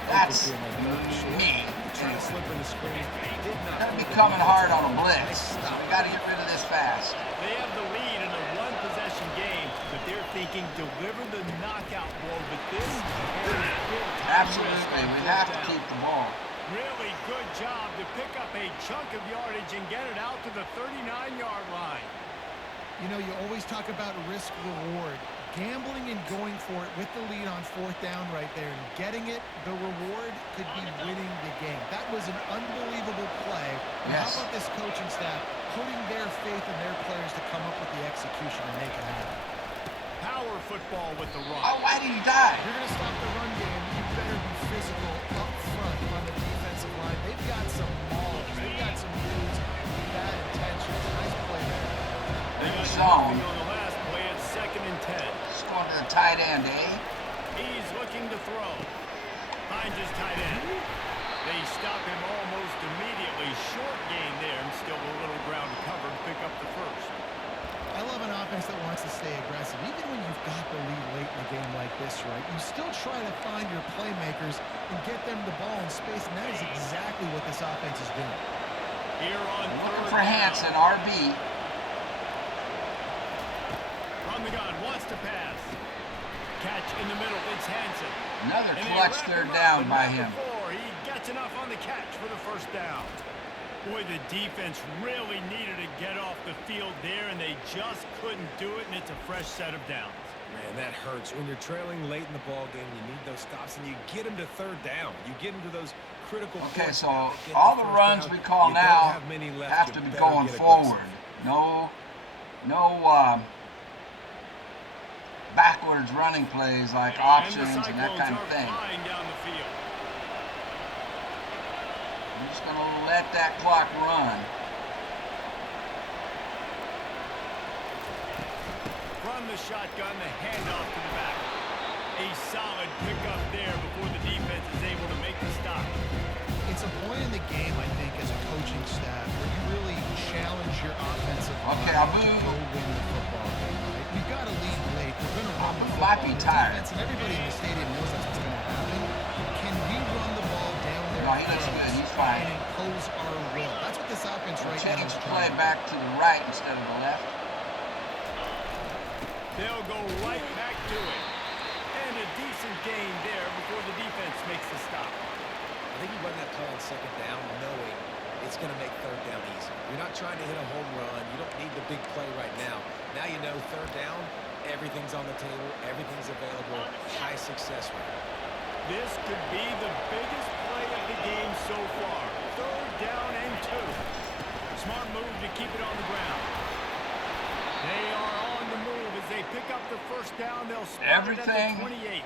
That's me. They're gonna be coming hard on a blitz. So we got to get rid of this fast. They have the lead in a one-possession game, but they're thinking deliver the knockout blow. But this is absolutely, we have to keep the ball. Really good job to pick up a chunk of yardage and get it out to the 39-yard line. You know, you always talk about risk-reward. Gambling and going for it with the lead on 4th down right there and getting it, the reward could be winning the game. That was an unbelievable play. Yes. How about this coaching staff putting their faith in their players to come up with the execution and make it happen? Power football with the run. Oh, why did he die? If you're going to stop the run game, you better be physical up front on the defensive line. They've got some maulers. They've got some dudes with bad intentions. Nice play there. They got Zone. nothing on the last play at 2nd and 10. Just going to the tight end, eh? He's looking to throw. Finds his tight end. They stop him almost immediately. Short gain there and still a little ground to cover to pick up the first. I love an offense that wants to stay aggressive. Even when you've got the lead late in a game like this, right, you still try to find your playmakers and get them the ball in space, and that is exactly what this offense is doing. Here on Looking third for down. Hansen, RB. From the gun, wants to pass. Catch in the middle, it's Hansen. Another And they clutch wrap third him up, down but by not him. before he gets enough on the catch for the first down. Boy, the defense really needed to get off the field there, and they just couldn't do it, and it's a fresh set of downs. Man, that hurts. When you're trailing late in the ball game, you need those stops, and you get them to 3rd down. You get them to those critical Okay, points. so Get all the the first runs down. we call You don't now have many left. have to You be better going get forward. aggressive. No backwards running plays like options and that kind of thing. Flying down the field. I'm just going to let that clock run. From the shotgun, the handoff to the back. A solid pickup there before the defense is able to make the stop. It's a point in the game, I think, as a coaching staff where you really challenge your offensive Okay, line I'll to move. go win the football game, right? You've got to lead late. We're going to run the Might football. be The tired. defense, and everybody in the stadium knows that's what's going to happen. Can we run the ball down their No, he looks throats good. He's fine. and impose our will? That's what this offense right now Change is the play trying to do. back to the right instead of the left. They'll go right back to it. And a decent gain there before the defense makes the stop. I think you run that play on 2nd down knowing it's going to make 3rd down easy. You're not trying to hit a home run. You don't need the big play right now. Now you know 3rd down, everything's on the table, everything's available, high success rate. This could be the biggest play of the game so far. 3rd down and 2. Smart move to keep it on the ground. They are on the move as they pick up the first down. They'll spot it Everything at the 28.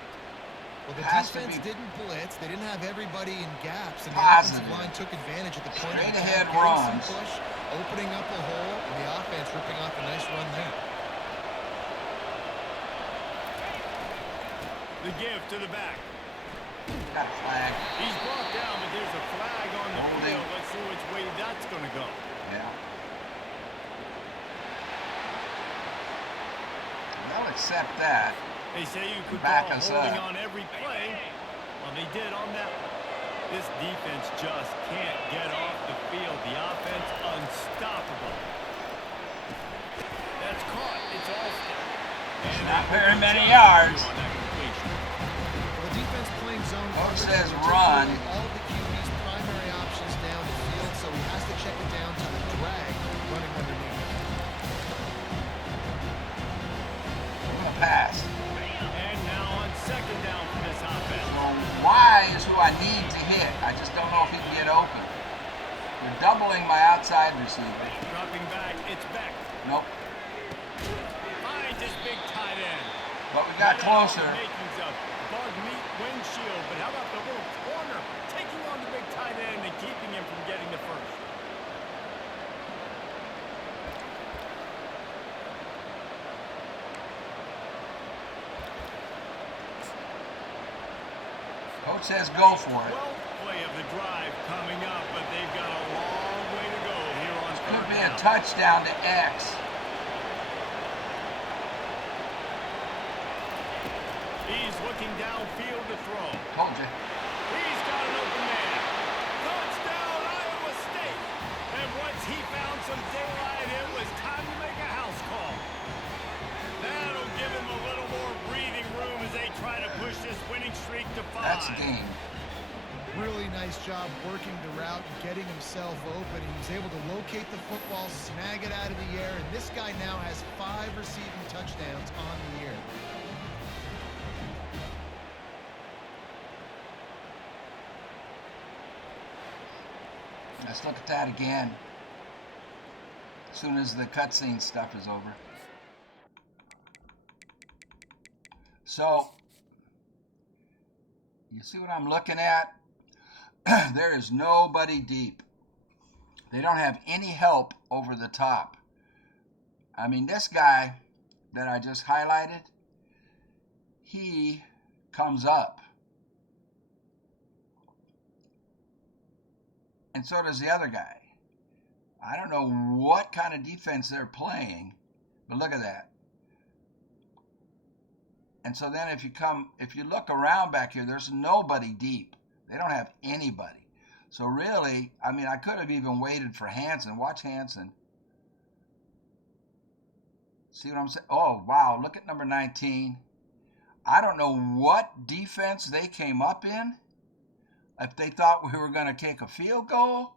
Well, the has to defense be didn't blitz. They didn't have everybody in gaps, and the positive. offensive line took advantage at the point Straight of ahead attack, getting some runs. push, opening up a hole, and the offense ripping off a nice run there. The give to the back. Got a flag. He's brought down, but there's a flag on the Holding. field. Let's see which way that's going to go. Yeah. They'll accept that. They say you could Back call us holding up. on every play. Well, they did on that one. This defense just can't get off the field. The offense unstoppable. That's caught. It's Alston. And Not they very pick up many Johnson yards. on that completion. Well, the defense playing zone Coach coverage, says they took run. away all the QB's primary options down the field, so he has to check it down to the drag running underneath. We're going to pass. And now on 2nd down for this offense. So Y is who I need to hit. I just don't know if he can get open. They're doubling my outside receiver. Dropping back, it's Beck. Nope. Finds his big tight end. But we got Right out closer. the makings of bug meat windshield, but how about the little corner taking on the big tight end and keeping him from getting the first? Coach says go for it. 12th play of the drive coming up, but they've got a long way to go here on Could third be a down. touchdown to X. He's looking downfield to throw. Told you. He's got an open man. Touchdown, Iowa State. And once he found some daylight, it was time to make a house call. That'll give him a little more breathing room as they try to push this winning streak to 5. That's a game. Really nice job working the route and getting himself open. He was able to locate the football, snag it out of the air, and this guy now has 5 receiving touchdowns on the year. Let's look at that again. As soon as the cutscene stuff is over. So, you see what I'm looking at? There is nobody deep. They don't have any help over the top. I mean, this guy that I just highlighted, he comes up. And so does the other guy. I don't know what kind of defense they're playing, but look at that. And so then if you look around back here, there's nobody deep. They don't have anybody. So really, I mean, I could have even waited for Hansen. Watch Hansen. See what I'm saying? Oh, wow. Look at number 19. I don't know what defense they came up in. If they thought we were going to kick a field goal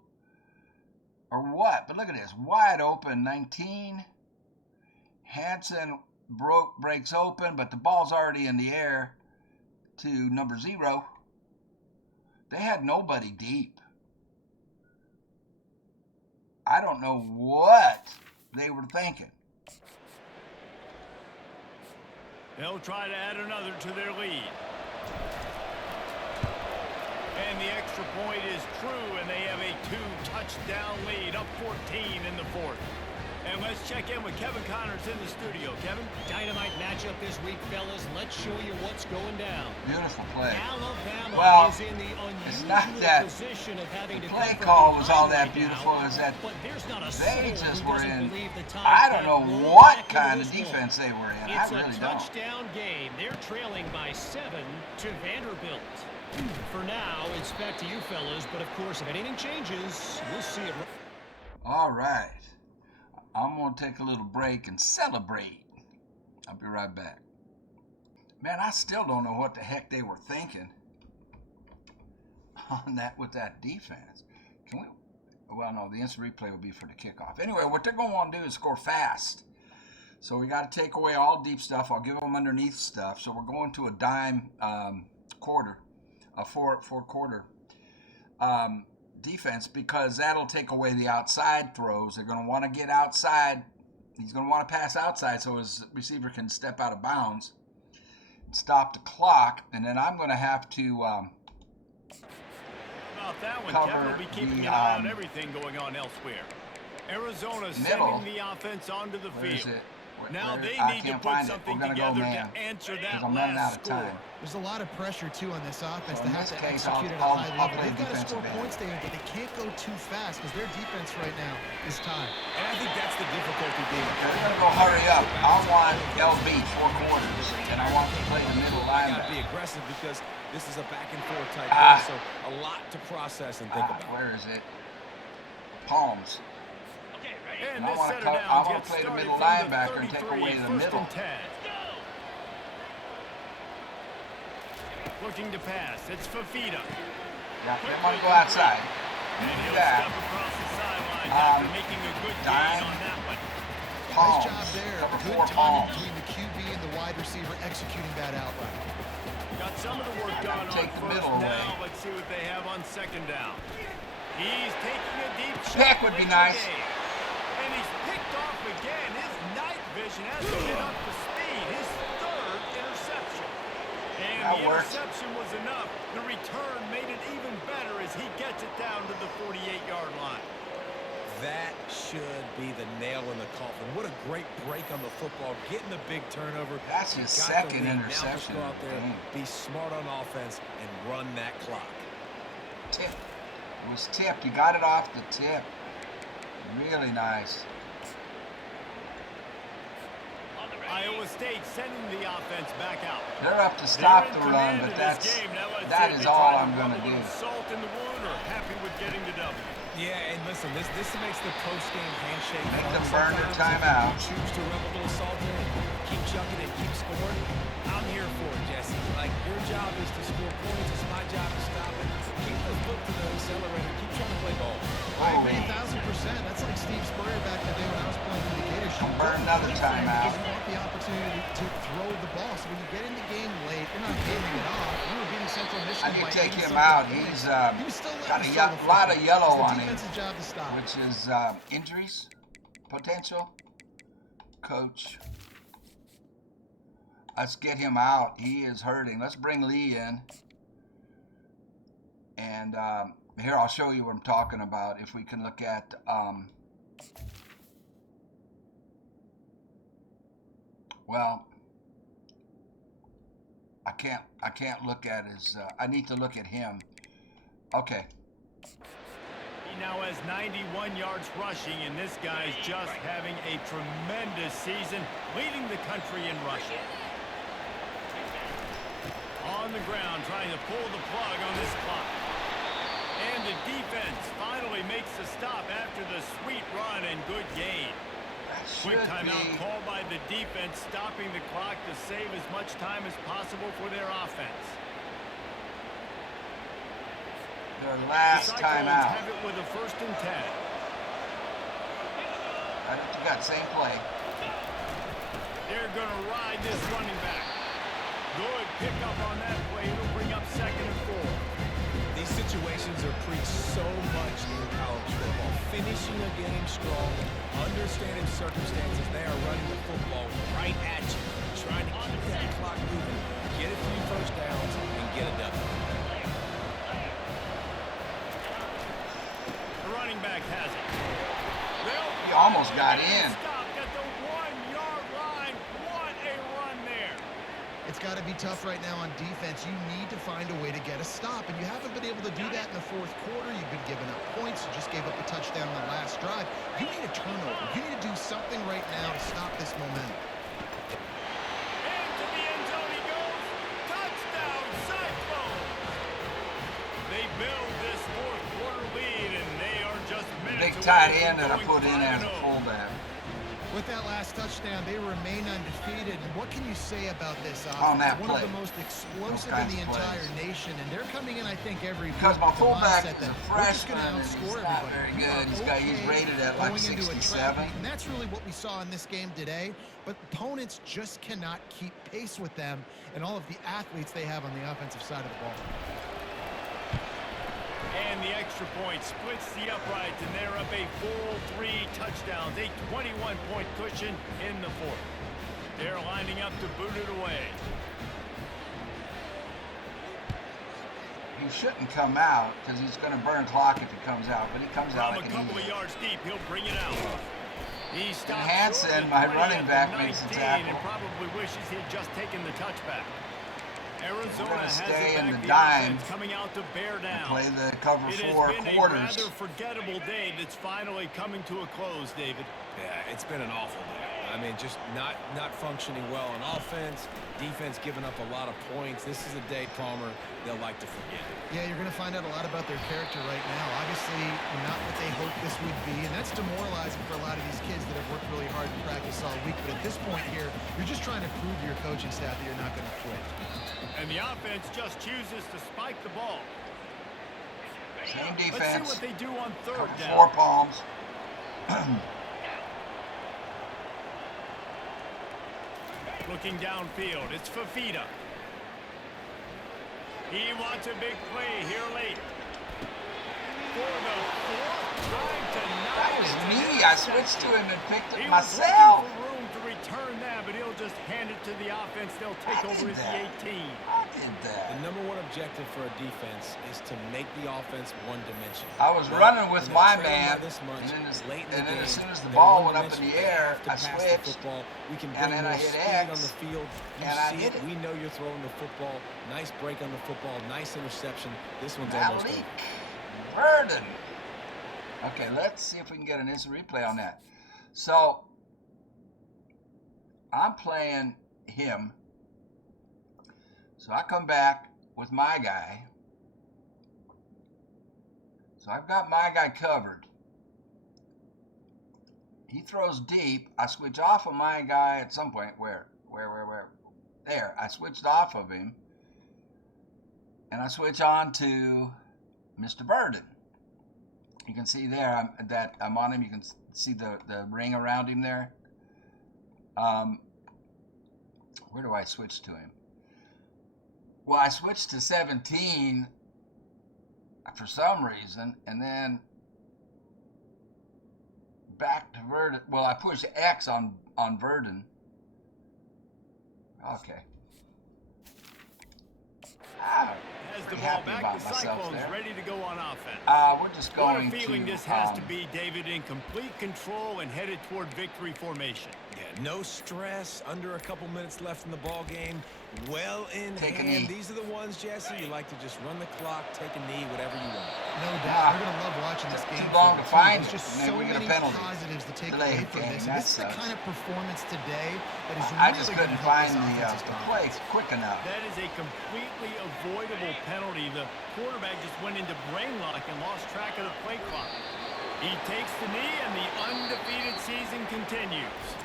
or what. But look at this. Wide open, 19. Hansen breaks open, but the ball's already in the air to number 0. They had nobody deep. I don't know what they were thinking. They'll try to add another to their lead. And the extra point is true, and they have a 2-touchdown lead, up 14 in the 4th. And let's check in with Kevin Connors in the studio. Kevin? Dynamite matchup this week, fellas. Let's show you what's going down. Beautiful play. Alabama is in the it's not unusual that position of having the to play come from call was all behind that right beautiful. now, Is that but there's not a they soul just who were doesn't in. believe the I don't Tomcats know will what back into kind of this one. defense they were in. It's I really a don't. touchdown game. They're trailing by 7 to Vanderbilt. For now, it's back to you fellas, but of course, if anything changes, we'll see it. All right. I'm going to take a little break and celebrate. I'll be right back. Man, I still don't know what the heck they were thinking on that with that defense. Can we? Well, no, the instant replay will be for the kickoff. Anyway, what they're going to want to do is score fast. So we got to take away all deep stuff. I'll give them underneath stuff. So we're going to a dime quarter, a four-quarter defense, because that'll take away the outside throws. They're going to want to get outside. He's going to want to pass outside so his receiver can step out of bounds, stop the clock, and then I'm going to have to About that one, cover Kevin will be keeping the, an eye on everything going on elsewhere. Arizona middle. sending the offense onto the Where is field. it? Now Where- they I need to can't put find it. something We're gonna go together man, to answer 'cause that I'm running out last of score. time. There's a lot of pressure, too, on this offense So to in have this to case, execute at a I'll high play level. They've got to defensive score end. points, but they can't go too fast because their defense right now is tied. And I think that's the difficulty being They're going to go hurry up. I want LB 4 quarters, and I want to play the middle I got to be linebacker. aggressive because this is a back and forth type game, so a lot to process and think about. Where is it? Palms. And I this wanna setter cut- I down wanna gets play the started middle from linebacker the and take 33, away the first middle. and 10. Looking to pass. It's Fafita. Yeah, they want to go outside. And Do he'll that. step across the sidelines after making a good gain dime. on that one. Palms. Nice job there. Number Good 4 timing palms. between the QB and the wide receiver executing that outright. Got some of the work done on Take the first middle down. away. Let's see what they have on second down. He's taking a deep shot. Pick would be late in the nice. game. And he's picked off again. His night vision hasn't been up to speed. His third interception. And That the worked. interception was enough. The return made it even better as he gets it down to the 48-yard line. That should be the nail in the coffin. What a great break on the football, getting the big turnover. That's his Got the second lead. interception. Now just go out there, Dang. be smart on offense, and run that clock. Tip. It was tipped. You got it off the tip. Really nice. Iowa State sending the offense back out. They're up to stop They're in the run, command but of this game. Now let's see that if is they all try I'm going to rub a do. little salt in the wound or happy with getting the W. Yeah, and listen, this makes the post-game handshake Make fun them burn their sometimes. timeout. If you choose to rub a little salt in and keep chucking and keep scoring, I'm here for it, Jesse. Like, your job is to score points. It's my job to stop it. Keep the foot to the accelerator. Keep trying to play ball. I agree 1,000%. That's like Steve Spurrier back in the day when I was playing for the Gators. You Burn go another play for him timeout. because you want the opportunity to throw the ball. So when you get in the game late, you're not handing it off. We were beating Central Michigan. I can by take 80 him something out. points. He's He was still got letting a us throw the lot of football. yellow It's on the him, defense's job to stop. which is injuries potential. Coach, let's get him out. He is hurting. Let's bring Lee in. And here, I'll show you what I'm talking about. If we can look at well, I can't look at his. I need to look at him. Okay. He now has 91 yards rushing, and this guy's just having a tremendous season, leading the country in rushing. On the ground, trying to pull the plug on this clock. And the defense finally makes the stop after the sweet run and good gain. Quick timeout called by the defense, stopping the clock to save as much time as possible for their offense. Their last The Cyclones timeout. have it with a 1st and 10. I think you got same play. They're going to ride this running back. Good pickup on that play. It'll bring up 2nd and 4. These situations are preached so much in college football. Finishing a game strong, understanding circumstances. They are running the football right at you, trying to keep that clock moving, get a few first downs, and get a W. The running back has it. He almost got in. Stopped at the 1-yard line. What a run there. It's got to be tough right now on defense. You need to find a way to get a stop, and you haven't been able to do that in the 4th quarter. You've been giving up points. You just gave up a touchdown in the last drive. You need a turnover. You need to do something right now to stop this momentum. Into the end zone he goes. Touchdown, Cyclones. They build this 4th quarter lead, and they are just minutes Big away tight from end that I going put in as a 5-0. fullback. With that last touchdown, they remain undefeated. And what can you say about this offense? On that One play. of the most explosive Those in the kinds of entire nation, and they're coming in, I think, every Because week my with the fullback mindset is a that we're just freshman gonna and he's outscore not everybody. very We are good. He's okay rated at like going into a 67. trap meet, and that's really what we saw in this game today. But opponents just cannot keep pace with them and all of the athletes they have on the offensive side of the ball. And the extra point splits the uprights, and they're up a full 3 touchdowns, a 21-point cushion in the 4th. They're lining up to boot it away. He shouldn't come out because he's going to burn clock if he comes out, but he comes out From like a an couple of idiot. yards deep, he'll bring it out. He stops Hansen, short of the my 20 running at back, the makes the 19 tackle. and probably wishes he'd just taken the touchback. Arizona gonna has stay it in back. the The dime offense coming out to bear down. Play the cover It has 4 been quarters. a rather forgettable day that's finally coming to a close, David. Yeah, it's been an awful day. I mean, just not functioning well on offense, defense giving up a lot of points. This is a day, Palmer, they'll like to forget. Yeah, you're going to find out a lot about their character right now. Obviously, not what they hoped this would be, and that's demoralizing for a lot of these kids that have worked really hard in practice all week. But at this point here, you're just trying to prove to your coaching staff that you're not going to quit. And the offense just chooses to spike the ball. Same Let's see defense. what they do on 3rd down. 4 palms. Looking downfield, it's Fafita. He wants a big play here late. For the 4th time tonight. That was It's an me. I interception. switched to him and picked He it was myself. looking for room to return that, but he'll just hand it to the offense. They'll take I over did at that. the 18. I did that. The number one objective for a defense is to make the offense one-dimensional. I was Well, running with when my they're trailing by man, this much, and then late in the and then as game, soon as the they're ball went up in one-dimensional. the They air, have to I pass the switched, football. We can and bring then I more hit speed X, on the field. You and I see hit it. it. We know you're throwing the football. Nice break on the football. Nice interception. This one's almost Malik over. Verdon. Okay, let's see if we can get an instant replay on that. So, I'm playing him. So I come back with my guy. So I've got my guy covered. He throws deep. I switch off of my guy at some point. Where? There. I switched off of him. And I switch on to Mr. Burden. You can see there that I'm on him. You can see the ring around him there. Where do I switch to him? Well, I switched to 17 for some reason, and then back to Verdon. Well, I pushed X on Verdon. Okay. Has the Pretty ball happy back, about the myself Cyclones there. ready to go on offense. We're just going What a feeling to. this has to be, David, in complete control and headed toward victory formation. Yeah, no stress, under a couple minutes left in the ball game. Well in Take a hand. knee. These are the ones, Jesse, you like to just run the clock, take a knee, whatever you want. No doubt. They're going to love watching this Too game. long to too. find There's it, just and then so we get a many penalty. positives to take Delay away from game, this. that And this is the sucks. kind of performance today that is I really just going to couldn't help find this the offensive play dominance. quick enough. That is a completely avoidable penalty. The quarterback just went into brain lock and lost track of the play clock. He takes the knee, and the undefeated season continues.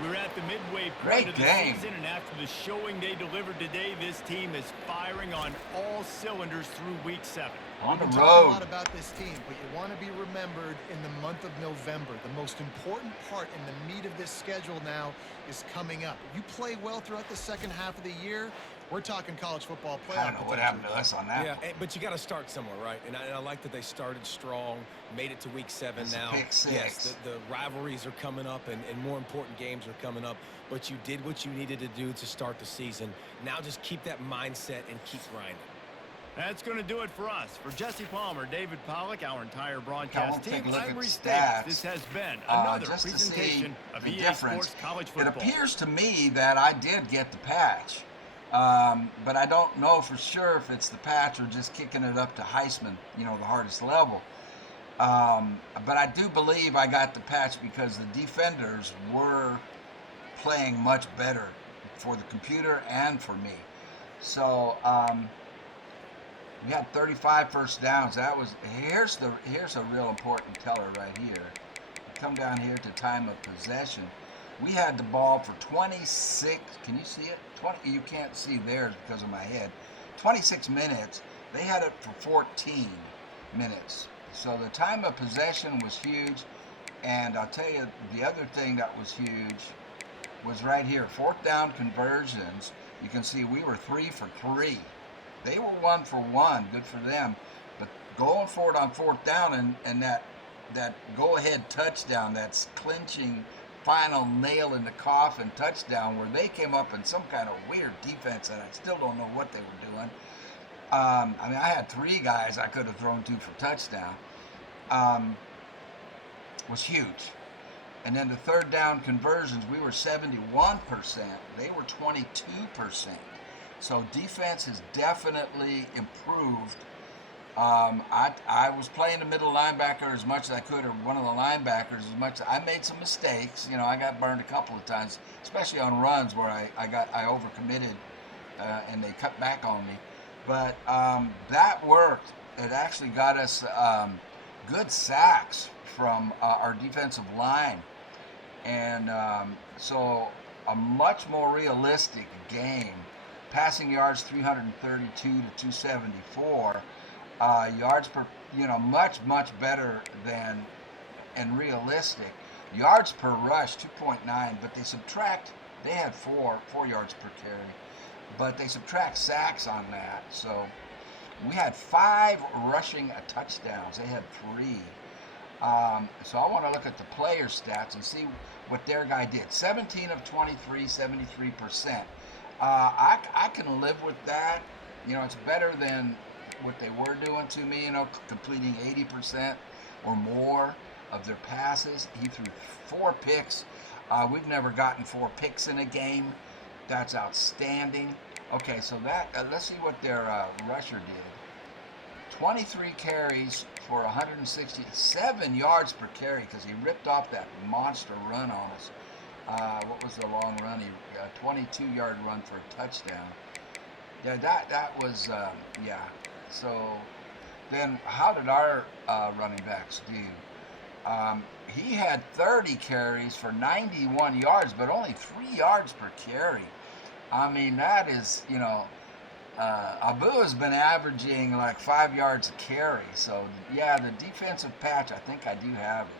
We're at the midway point Great of the game. season, and after the showing they delivered today, this team is firing on all cylinders through Week 7. On the We talk a lot road. about this team, but you want to be remembered in the month of November. The most important part and the meat of this schedule now is coming up. You play well throughout the second half of the year, we're talking college football playoff. I don't know what happened to us on that. Yeah, but you got to start somewhere, right? And I like that they started strong, made it to Week 7 It's a now. pick six. Yes, the rivalries are coming up, and more important games are coming up. But you did what you needed to do to start the season. Now just keep that mindset and keep grinding. That's going to do it for us. For Jesse Palmer, David Pollock, our entire I broadcast won't take team, a look I'm at Reese stats, Davis. This has been another just to see presentation of the EA difference. Sports College It Football. appears to me that I did get the patch, but I don't know for sure if it's the patch or just kicking it up to Heisman, the hardest level. But I do believe I got the patch because the defenders were playing much better for the computer and for me. So we had 35 first downs. Here's a real important teller right here. Come down here to time of possession. We had the ball for 26. Can you see it? You can't see theirs because of my head. 26 minutes. They had it for 14 minutes. So the time of possession was huge. And I'll tell you, the other thing that was huge was right here. Fourth down conversions. You can see we were 3 for 3. They were 1 for 1. Good for them. But going for it on fourth down and that go-ahead touchdown, that's clinching final nail in the coffin touchdown where they came up in some kind of weird defense that I still don't know what they were doing. I had 3 guys I could have thrown to for touchdown. Was huge. And then the third down conversions, we were 71%. They were 22%. So defense has definitely improved. I was playing the middle linebacker as much as I could, or one of the linebackers as much. I made some mistakes. I got burned a couple of times, especially on runs where I overcommitted and they cut back on me. But that worked. It actually got us good sacks from our defensive line. And so a much more realistic game. Passing yards 332 to 274. Yards per, much better than and realistic. Yards per rush 2.9, but they had 4 yards per carry, but they subtract sacks on that. So we had 5 rushing touchdowns. They had 3. So I want to look at the player stats and see what their guy did. 17 of 23, 73%. I can live with that. It's better than what they were doing to me, completing 80% or more of their passes. He threw 4 picks. We've never gotten 4 picks in a game. That's outstanding. Okay, so let's see what their rusher did. 23 carries for 167 yards per carry because he ripped off that monster run on us. What was the long run? He 22-yard run for a touchdown. Yeah, that was yeah. So then, how did our running backs do? He had 30 carries for 91 yards, but only 3 yards per carry. I mean, that is, Abu has been averaging like 5 yards a carry. So, yeah, the defensive patch, I think I do have it.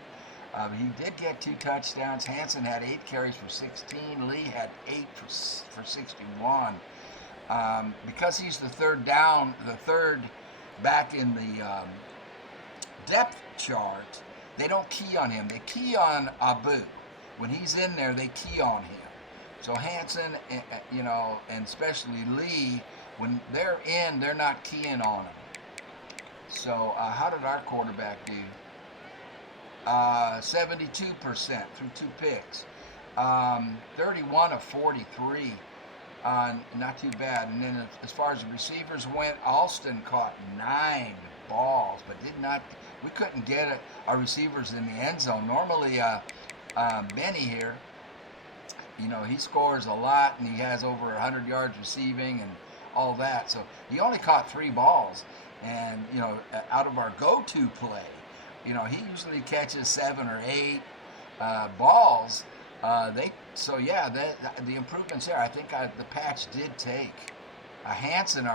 He did get 2 touchdowns. Hansen had 8 carries for 16. Lee had 8 for 61. Because he's the third back in the depth chart, they don't key on him. They key on Abu. When he's in there, they key on him. So Hansen, and especially Lee, when they're in, they're not keying on him. So how did our quarterback do? 72% through 2 picks. 31 of 43. Not too bad. And then as far as the receivers went, Alston caught 9 balls, but we couldn't get our receivers in the end zone. Normally, Benny here, he scores a lot, and he has over 100 yards receiving and all that. So he only caught 3 balls. And, out of our go-to play, he usually catches 7 or 8 balls. The improvements there. I think the patch did take. Hansen,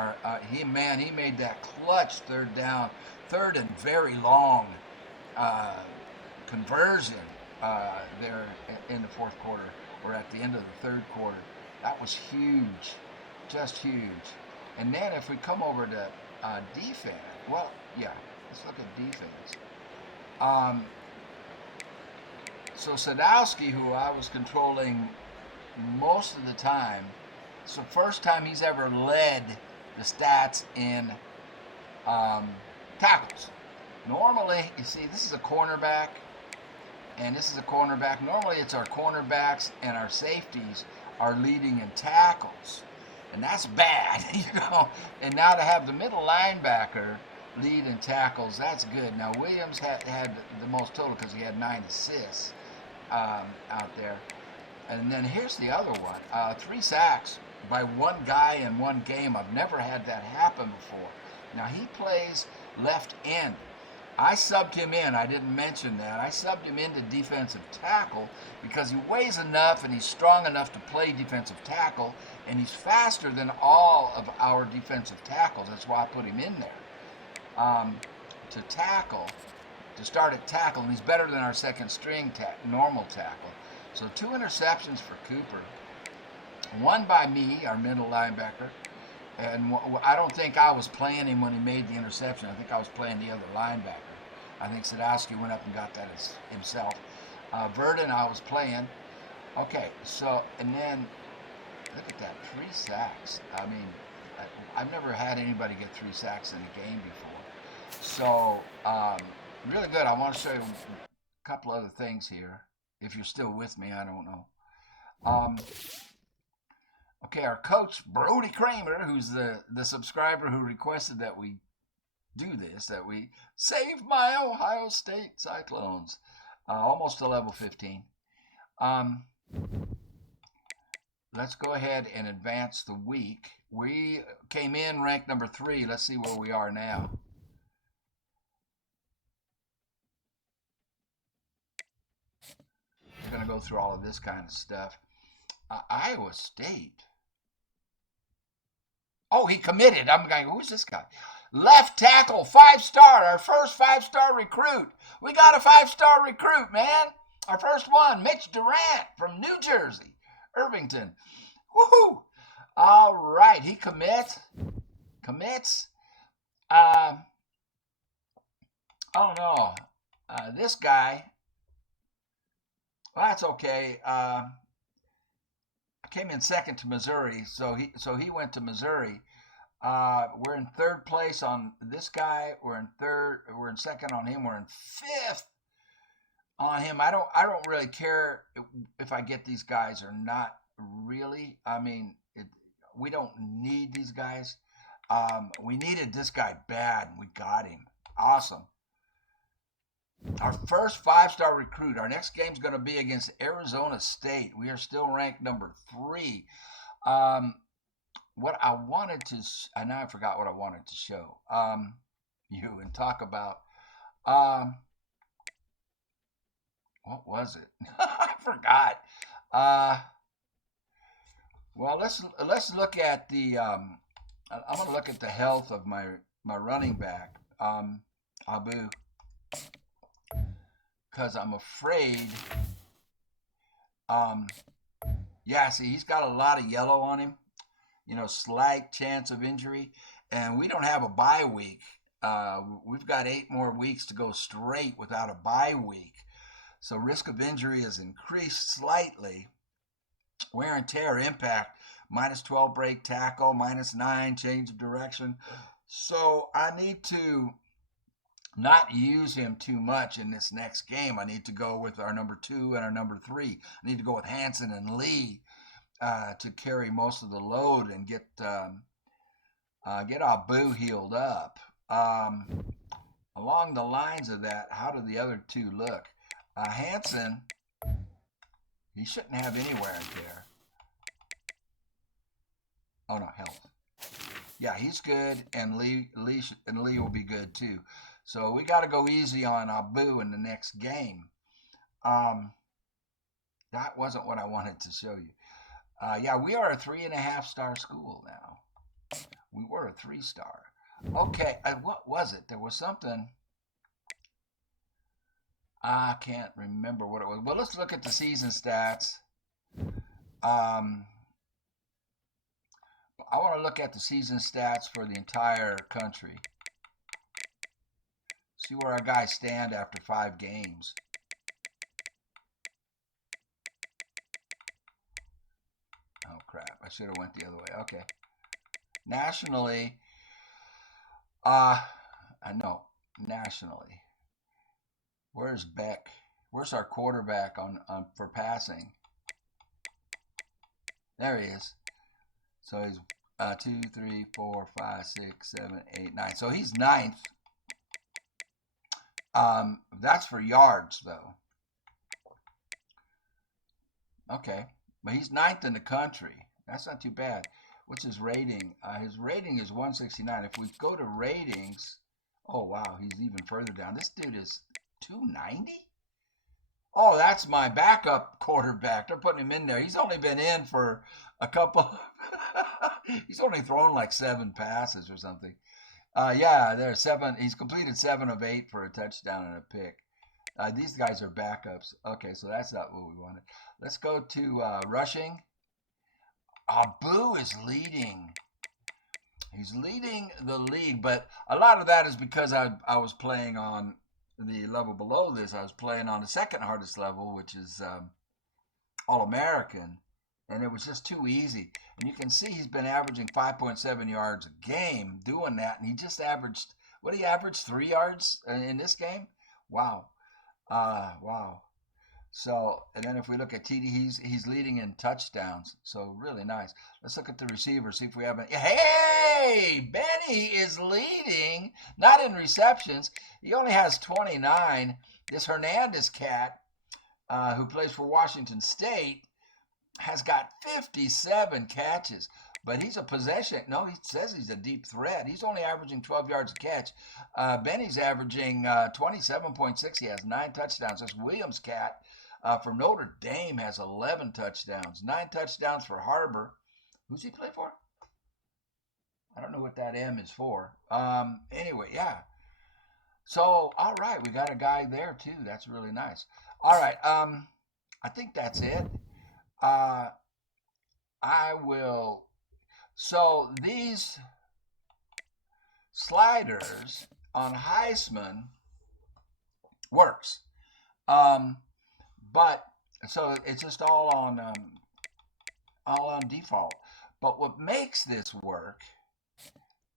he made that clutch third and very long conversion there in the fourth quarter, or at the end of the third quarter. That was huge, just huge. And then if we come over to defense, let's look at defense. So Sadowski, who I was controlling most of the time, it's the first time he's ever led the stats in tackles. Normally, you see, this is a cornerback, and this is a cornerback. Normally, it's our cornerbacks and our safeties are leading in tackles, and that's bad, And now to have the middle linebacker lead in tackles, that's good. Now, Williams had the most total because he had 9 assists out there. And then here's the other one. 3 sacks by one guy in one game. I've never had that happen before. Now, he plays left end. I subbed him in. I didn't mention that. I subbed him into defensive tackle because he weighs enough and he's strong enough to play defensive tackle, and he's faster than all of our defensive tackles. That's why I put him in there. To start at tackle, and he's better than our second string normal tackle. So 2 interceptions for Cooper. 1 by me, our middle linebacker, and I don't think I was playing him when he made the interception. I think I was playing the other linebacker. I think Sadowski went up and got that himself. Verdon, I was playing. Okay, so, and then, look at that, 3 sacks. I mean, I've never had anybody get 3 sacks in a game before. So, really good. I want to show you a couple other things here. If you're still with me, I don't know. Okay, our coach, Brody Kramer, who's the subscriber who requested that we do this, that we save my Ohio State Cyclones, almost to level 15. Let's go ahead and advance the week. We came in ranked number 3. Let's see where we are now. We're going to go through all of this kind of stuff. Iowa State. Oh, he committed. I'm going, who's this guy? Left tackle, 5-star, our first 5-star recruit. We got a 5-star recruit, man. Our first one, Mitch Durant from New Jersey, Irvington. Woohoo! All right, he commits. Oh no, this guy. Well, that's okay. I came in second to Missouri, so he went to Missouri. We're in 3rd place on this guy. We're in 3rd. We're in 2nd on him. We're in 5th on him. I don't really care if I get these guys or not. Really, I mean, we don't need these guys. We needed this guy bad, and we got him. Awesome. Our first 5-star recruit. Our next game is going to be against Arizona State. We are still ranked number 3. What I wanted to, now I forgot what I wanted to show you and talk about. What was it? I forgot. Well, let's look at the. I'm going to look at the health of my running back, Abu, because I'm afraid. Yeah, see, he's got a lot of yellow on him. Slight chance of injury, and we don't have a bye week. We've got 8 more weeks to go straight without a bye week, so risk of injury has increased slightly. Wear and tear impact, -12 break tackle, -9 change of direction. So I need to not use him too much in this next game. I need to go with our number 2 and our number 3. I need to go with Hanson and Lee to carry most of the load and get Abu healed up. Along the lines of that, how do the other 2 look? Hanson, he shouldn't have any wear and tear. Oh no, health. Yeah, he's good, and Lee will be good too. So we got to go easy on Abu in the next game. That wasn't what I wanted to show you. Yeah, we are a 3.5-star school now. We were a 3-star. Okay, what was it? There was something. I can't remember what it was. Well, let's look at the season stats. I want to look at the season stats for the entire country. See where our guys stand after 5 games. Oh, crap. I should have went the other way. Okay. Nationally, I know. Nationally. Where's Beck? Where's our quarterback on for passing? There he is. So he's 2, 3, 4, 5, 6, 7, 8, 9. So he's 9th. That's for yards, though. Okay. But he's 9th in the country. That's not too bad. What's his rating? His rating is 169. If we go to ratings, oh, wow, he's even further down. This dude is 290? Oh, that's my backup quarterback. They're putting him in there. He's only been in for a couple. He's only thrown like 7 passes or something. Yeah, there's 7. He's completed 7 of 8 for a touchdown and a pick. These guys are backups. Okay, so that's not what we wanted. Let's go to rushing. Abu is leading. He's leading the league, but a lot of that is because I was playing on the level below this. I was playing on the second hardest level, which is All-American, and it was just too easy. And you can see he's been averaging 5.7 yards a game doing that, and he just averaged, what did he average, 3 yards in this game? Wow. Wow. So, and then if we look at TD, he's leading in touchdowns. So really nice. Let's look at the receiver, see if we have any. Hey, Benny is leading, not in receptions. He only has 29. This Hernandez cat, who plays for Washington State, has got 57 catches. But he's a possession. No, he says he's a deep threat. He's only averaging 12 yards a catch. Benny's averaging 27.6. He has 9 touchdowns. This Williams cat for Notre Dame has 11 touchdowns. 9 touchdowns for Harbor. Who's he play for? I don't know what that M is for. Anyway, yeah. So, all right, we got a guy there too. That's really nice. All right, I think that's it. I will. So these sliders on Heisman works, but so it's just all on default. But what makes this work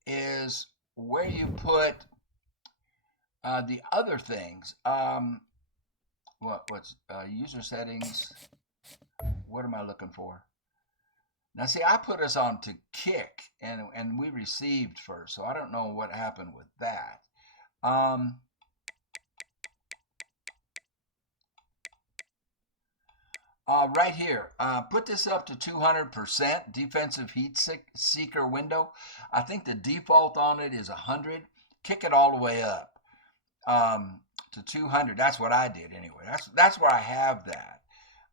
is where you put the other things. What's user settings? What am I looking for? Now, see, I put us on to kick, and we received first, so I don't know what happened with that. Right here, put this up to 200% defensive heat seeker window. I think the default on it is 100. Kick it all the way up to 200. That's what I did anyway. That's where I have that.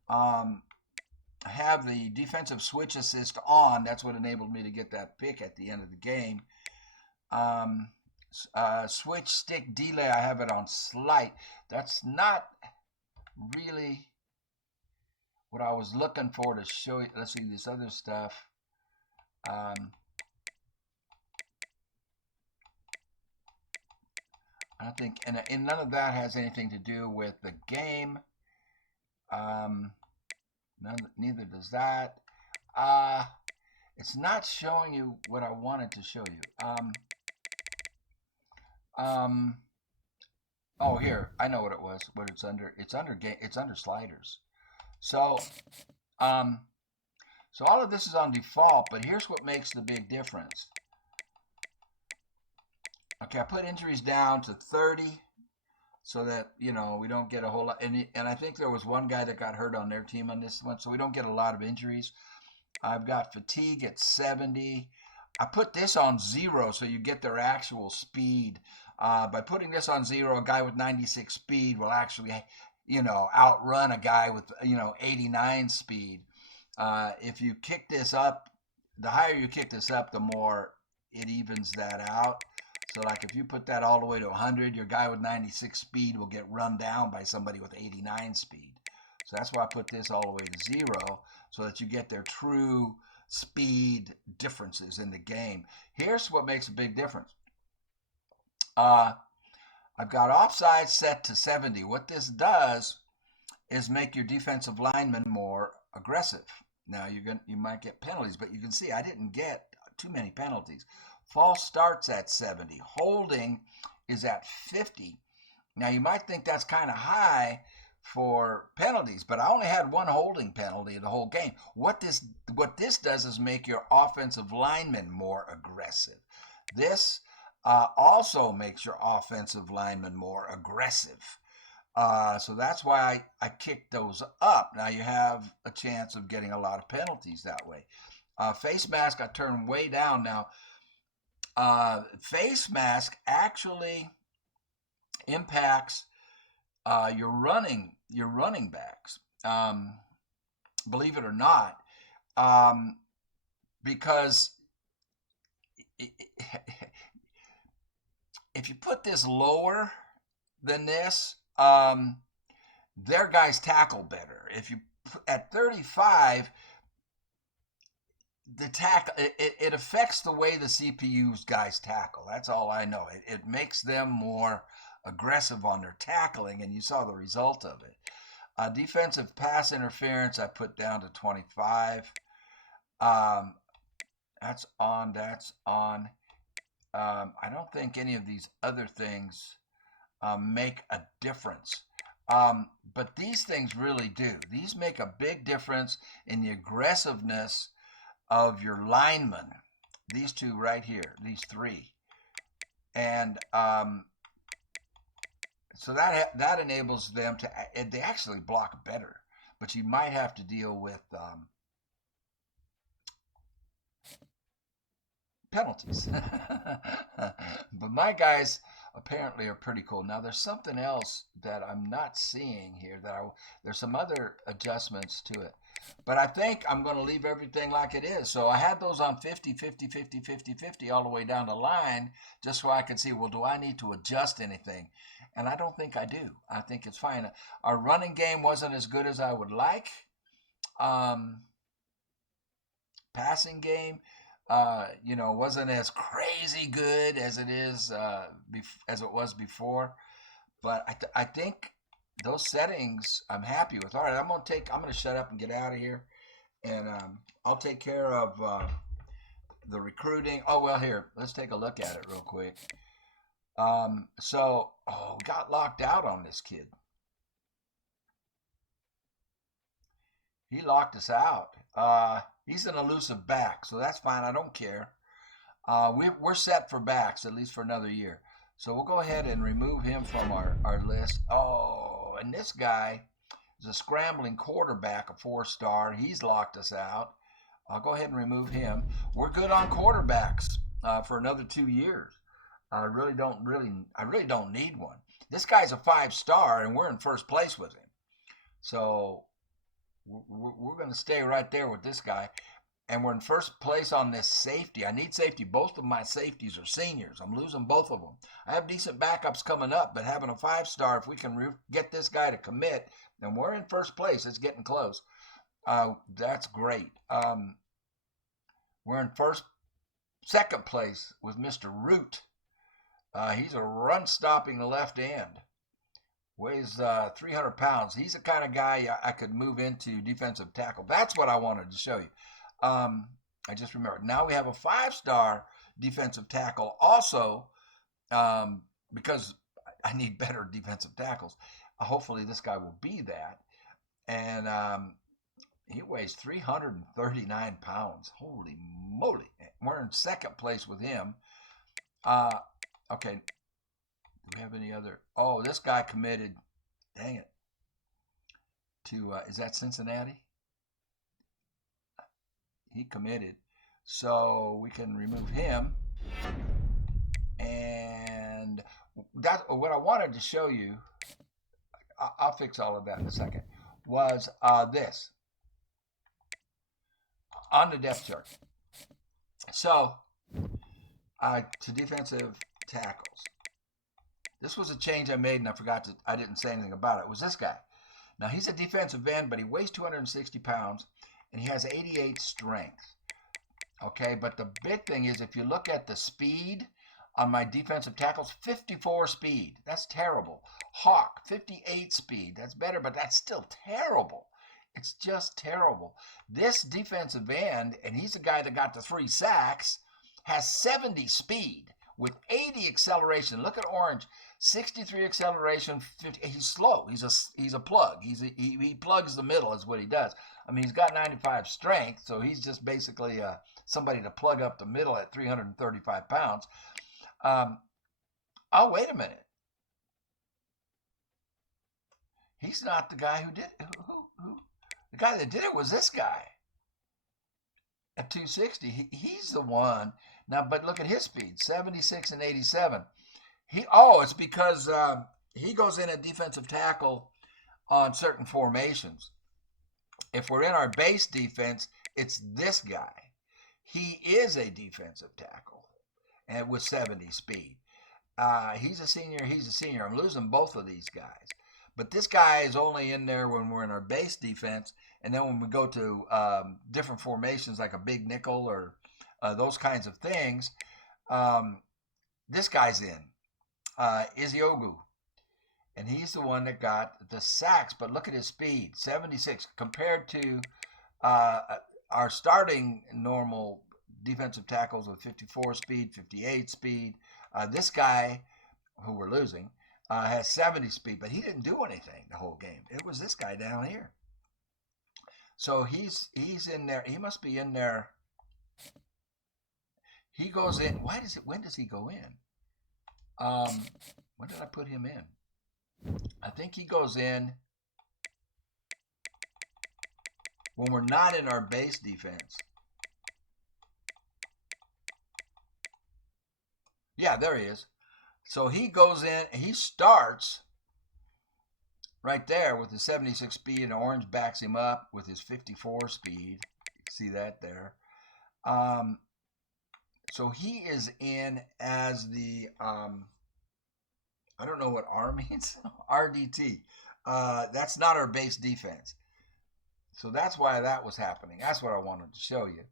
I have the defensive switch assist on. That's what enabled me to get that pick at the end of the game. Switch stick delay, I have it on slight. That's not really what I was looking for to show you. Let's see this other stuff. I don't think, and none of that has anything to do with the game. Neither does that. It's not showing you what I wanted to show you. Oh, here, I know what it was. What it's under. It's under sliders. So, so all of this is on default, but here's what makes the big difference. Okay, I put injuries down to 30 so that, we don't get a whole lot. And I think there was one guy that got hurt on their team on this one, so we don't get a lot of injuries. I've got fatigue at 70. I put this on 0 so you get their actual speed. By putting this on 0, a guy with 96 speed will actually outrun a guy with 89 speed. If you kick this up, the higher you kick this up, the more it evens that out. So like if you put that all the way to 100, your guy with 96 speed will get run down by somebody with 89 speed. So that's why I put this all the way to 0 so that you get their true speed differences in the game. Here's what makes a big difference. I've got offside set to 70. What this does is make your defensive lineman more aggressive. Now you might get penalties, but you can see I didn't get too many penalties. False starts at 70. Holding is at 50. Now you might think that's kind of high for penalties, but I only had one holding penalty the whole game. What this does is make your offensive lineman more aggressive. This also makes your offensive lineman more aggressive. So that's why I kicked those up. Now you have a chance of getting a lot of penalties that way. Face mask, I turned way down. Now, face mask actually impacts your running backs. Believe it or not, because if you put this lower than this, their guys tackle better. If you at 35, the tackle it affects the way the CPU's guys tackle. That's all I know. It makes them more aggressive on their tackling, and you saw the result of it. Defensive pass interference I put down to 25. That's on. I don't think any of these other things make a difference. But these things really do. These make a big difference in the aggressiveness of your linemen. These two right here, these three. And so that enables them to, they actually block better. But you might have to deal with penalties. But my guys apparently are pretty cool. Now there's something else that I'm not seeing here. There's some other adjustments to it. But I think I'm going to leave everything like it is. So I had those on 50, 50, 50, 50, 50 all the way down the line just so I could see, well, do I need to adjust anything? And I don't think I do. I think it's fine. Our running game wasn't as good as I would like. Passing game, wasn't as crazy good as it is as it was before. But I think those settings I'm happy with. All right, I'm gonna shut up and get out of here, and I'll take care of the recruiting. Oh well, here, let's take a look at it real quick. We got locked out on this kid. He locked us out. He's an elusive back, so that's fine. I don't care. We're set for backs, at least for another year. So we'll go ahead and remove him from our list. Oh, and this guy the scrambling quarterback, a 4-star. He's locked us out. I'll go ahead and remove him. We're good on quarterbacks for another 2 years. I really don't need one. This guy's a 5-star, and we're in first place with him. So we're going to stay right there with this guy. And we're in first place on this safety. I need safety. Both of my safeties are seniors. I'm losing both of them. I have decent backups coming up, but having a 5-star, if we can get this guy to commit, then we're in first place. It's getting close. That's great. We're in second place with Mr. Root. He's a run-stopping left end. Weighs 300 pounds. He's the kind of guy I could move into defensive tackle. That's what I wanted to show you. I just remembered. Now we have a 5-star defensive tackle also, because I need better defensive tackles. Hopefully this guy will be that. And he weighs 339 pounds. Holy moly. We're in second place with him. Okay. Do we have any other? Oh, this guy committed. Dang it. To, is that Cincinnati? He committed. So we can remove him. And that's what I wanted to show you. I'll fix all of that in a second. Was this. On the depth chart. So, to defensive tackles. This was a change I made, and I didn't say anything about it. It was this guy. Now, he's a defensive end, but he weighs 260 pounds, and he has 88 strength. Okay, but the big thing is, if you look at the speed on my defensive tackles, 54 speed. That's terrible. Hawk, 58 speed. That's better, but that's still terrible. It's just terrible. This defensive end, and he's the guy that got the 3 sacks, has 70 speed with 80 acceleration. Look at Orange, 63 acceleration, 50. He's slow. He's a plug. He plugs the middle is what he does. I mean, he's got 95 strength, so he's just basically somebody to plug up the middle at 335 pounds. Oh, wait a minute. He's not the guy who did it. Who? The guy that did it was this guy at 260. He's the one. Now, but look at his speed, 76 and 87. It's because he goes in at defensive tackle on certain formations. If we're in our base defense, it's this guy. He is a defensive tackle and with 70 speed. He's a senior. I'm losing both of these guys. But this guy is only in there when we're in our base defense, and then when we go to different formations like a big nickel or those kinds of things, this guy's in, Iziogu. And he's the one that got the sacks, but look at his speed, 76, compared to our starting normal defensive tackles with 54 speed, 58 speed. This guy, who we're losing, has 70 speed, but he didn't do anything the whole game. It was this guy down here. So he's in there. He must be in there. He goes in. When does he go in? When did I put him in? I think he goes in when we're not in our base defense. Yeah, there he is. So he goes in, he starts right there with his 76 speed, and Orange backs him up with his 54 speed. You can see that there. So he is in as the, I don't know what R means, RDT. That's not our base defense. So that's why that was happening. That's what I wanted to show you.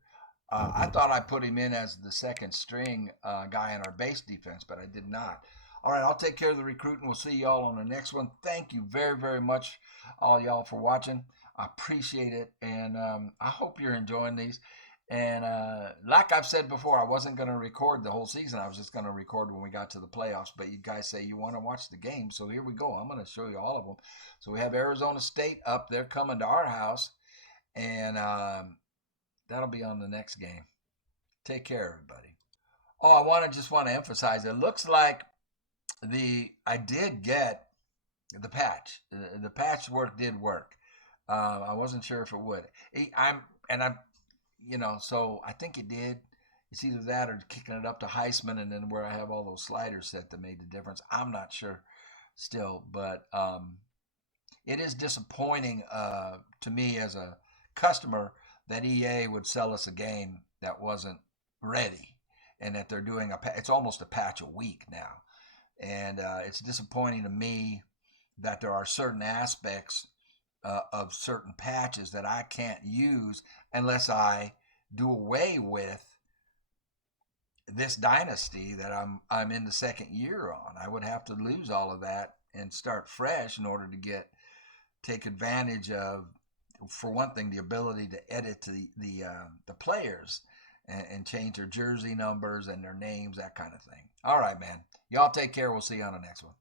I thought I put him in as the second string guy in our base defense, but I did not. All right, I'll take care of the recruiting. We'll see y'all on the next one. Thank you very, very much, all y'all, for watching. I appreciate it, and I hope you're enjoying these. And like I've said before, I wasn't going to record the whole season. I was just going to record when we got to the playoffs. But you guys say you want to watch the game, so here we go. I'm going to show you all of them. So we have Arizona State up. They're coming to our house, and that'll be on the next game. Take care, everybody. Oh, I just want to emphasize, it looks like I did get the patch. The patchwork did work. I wasn't sure if it would. I'm, so I think it did. It's either that or kicking it up to Heisman, and then where I have all those sliders set that made the difference. I'm not sure still, but it is disappointing to me as a customer that EA would sell us a game that wasn't ready, and that they're doing it's almost a patch a week now, and it's disappointing to me that there are certain aspects of certain patches that I can't use unless I do away with this dynasty that I'm in the second year on. I would have to lose all of that and start fresh in order to take advantage of, for one thing, the ability to edit the players and change their jersey numbers and their names, that kind of thing. All right, man. Y'all take care. We'll see you on the next one.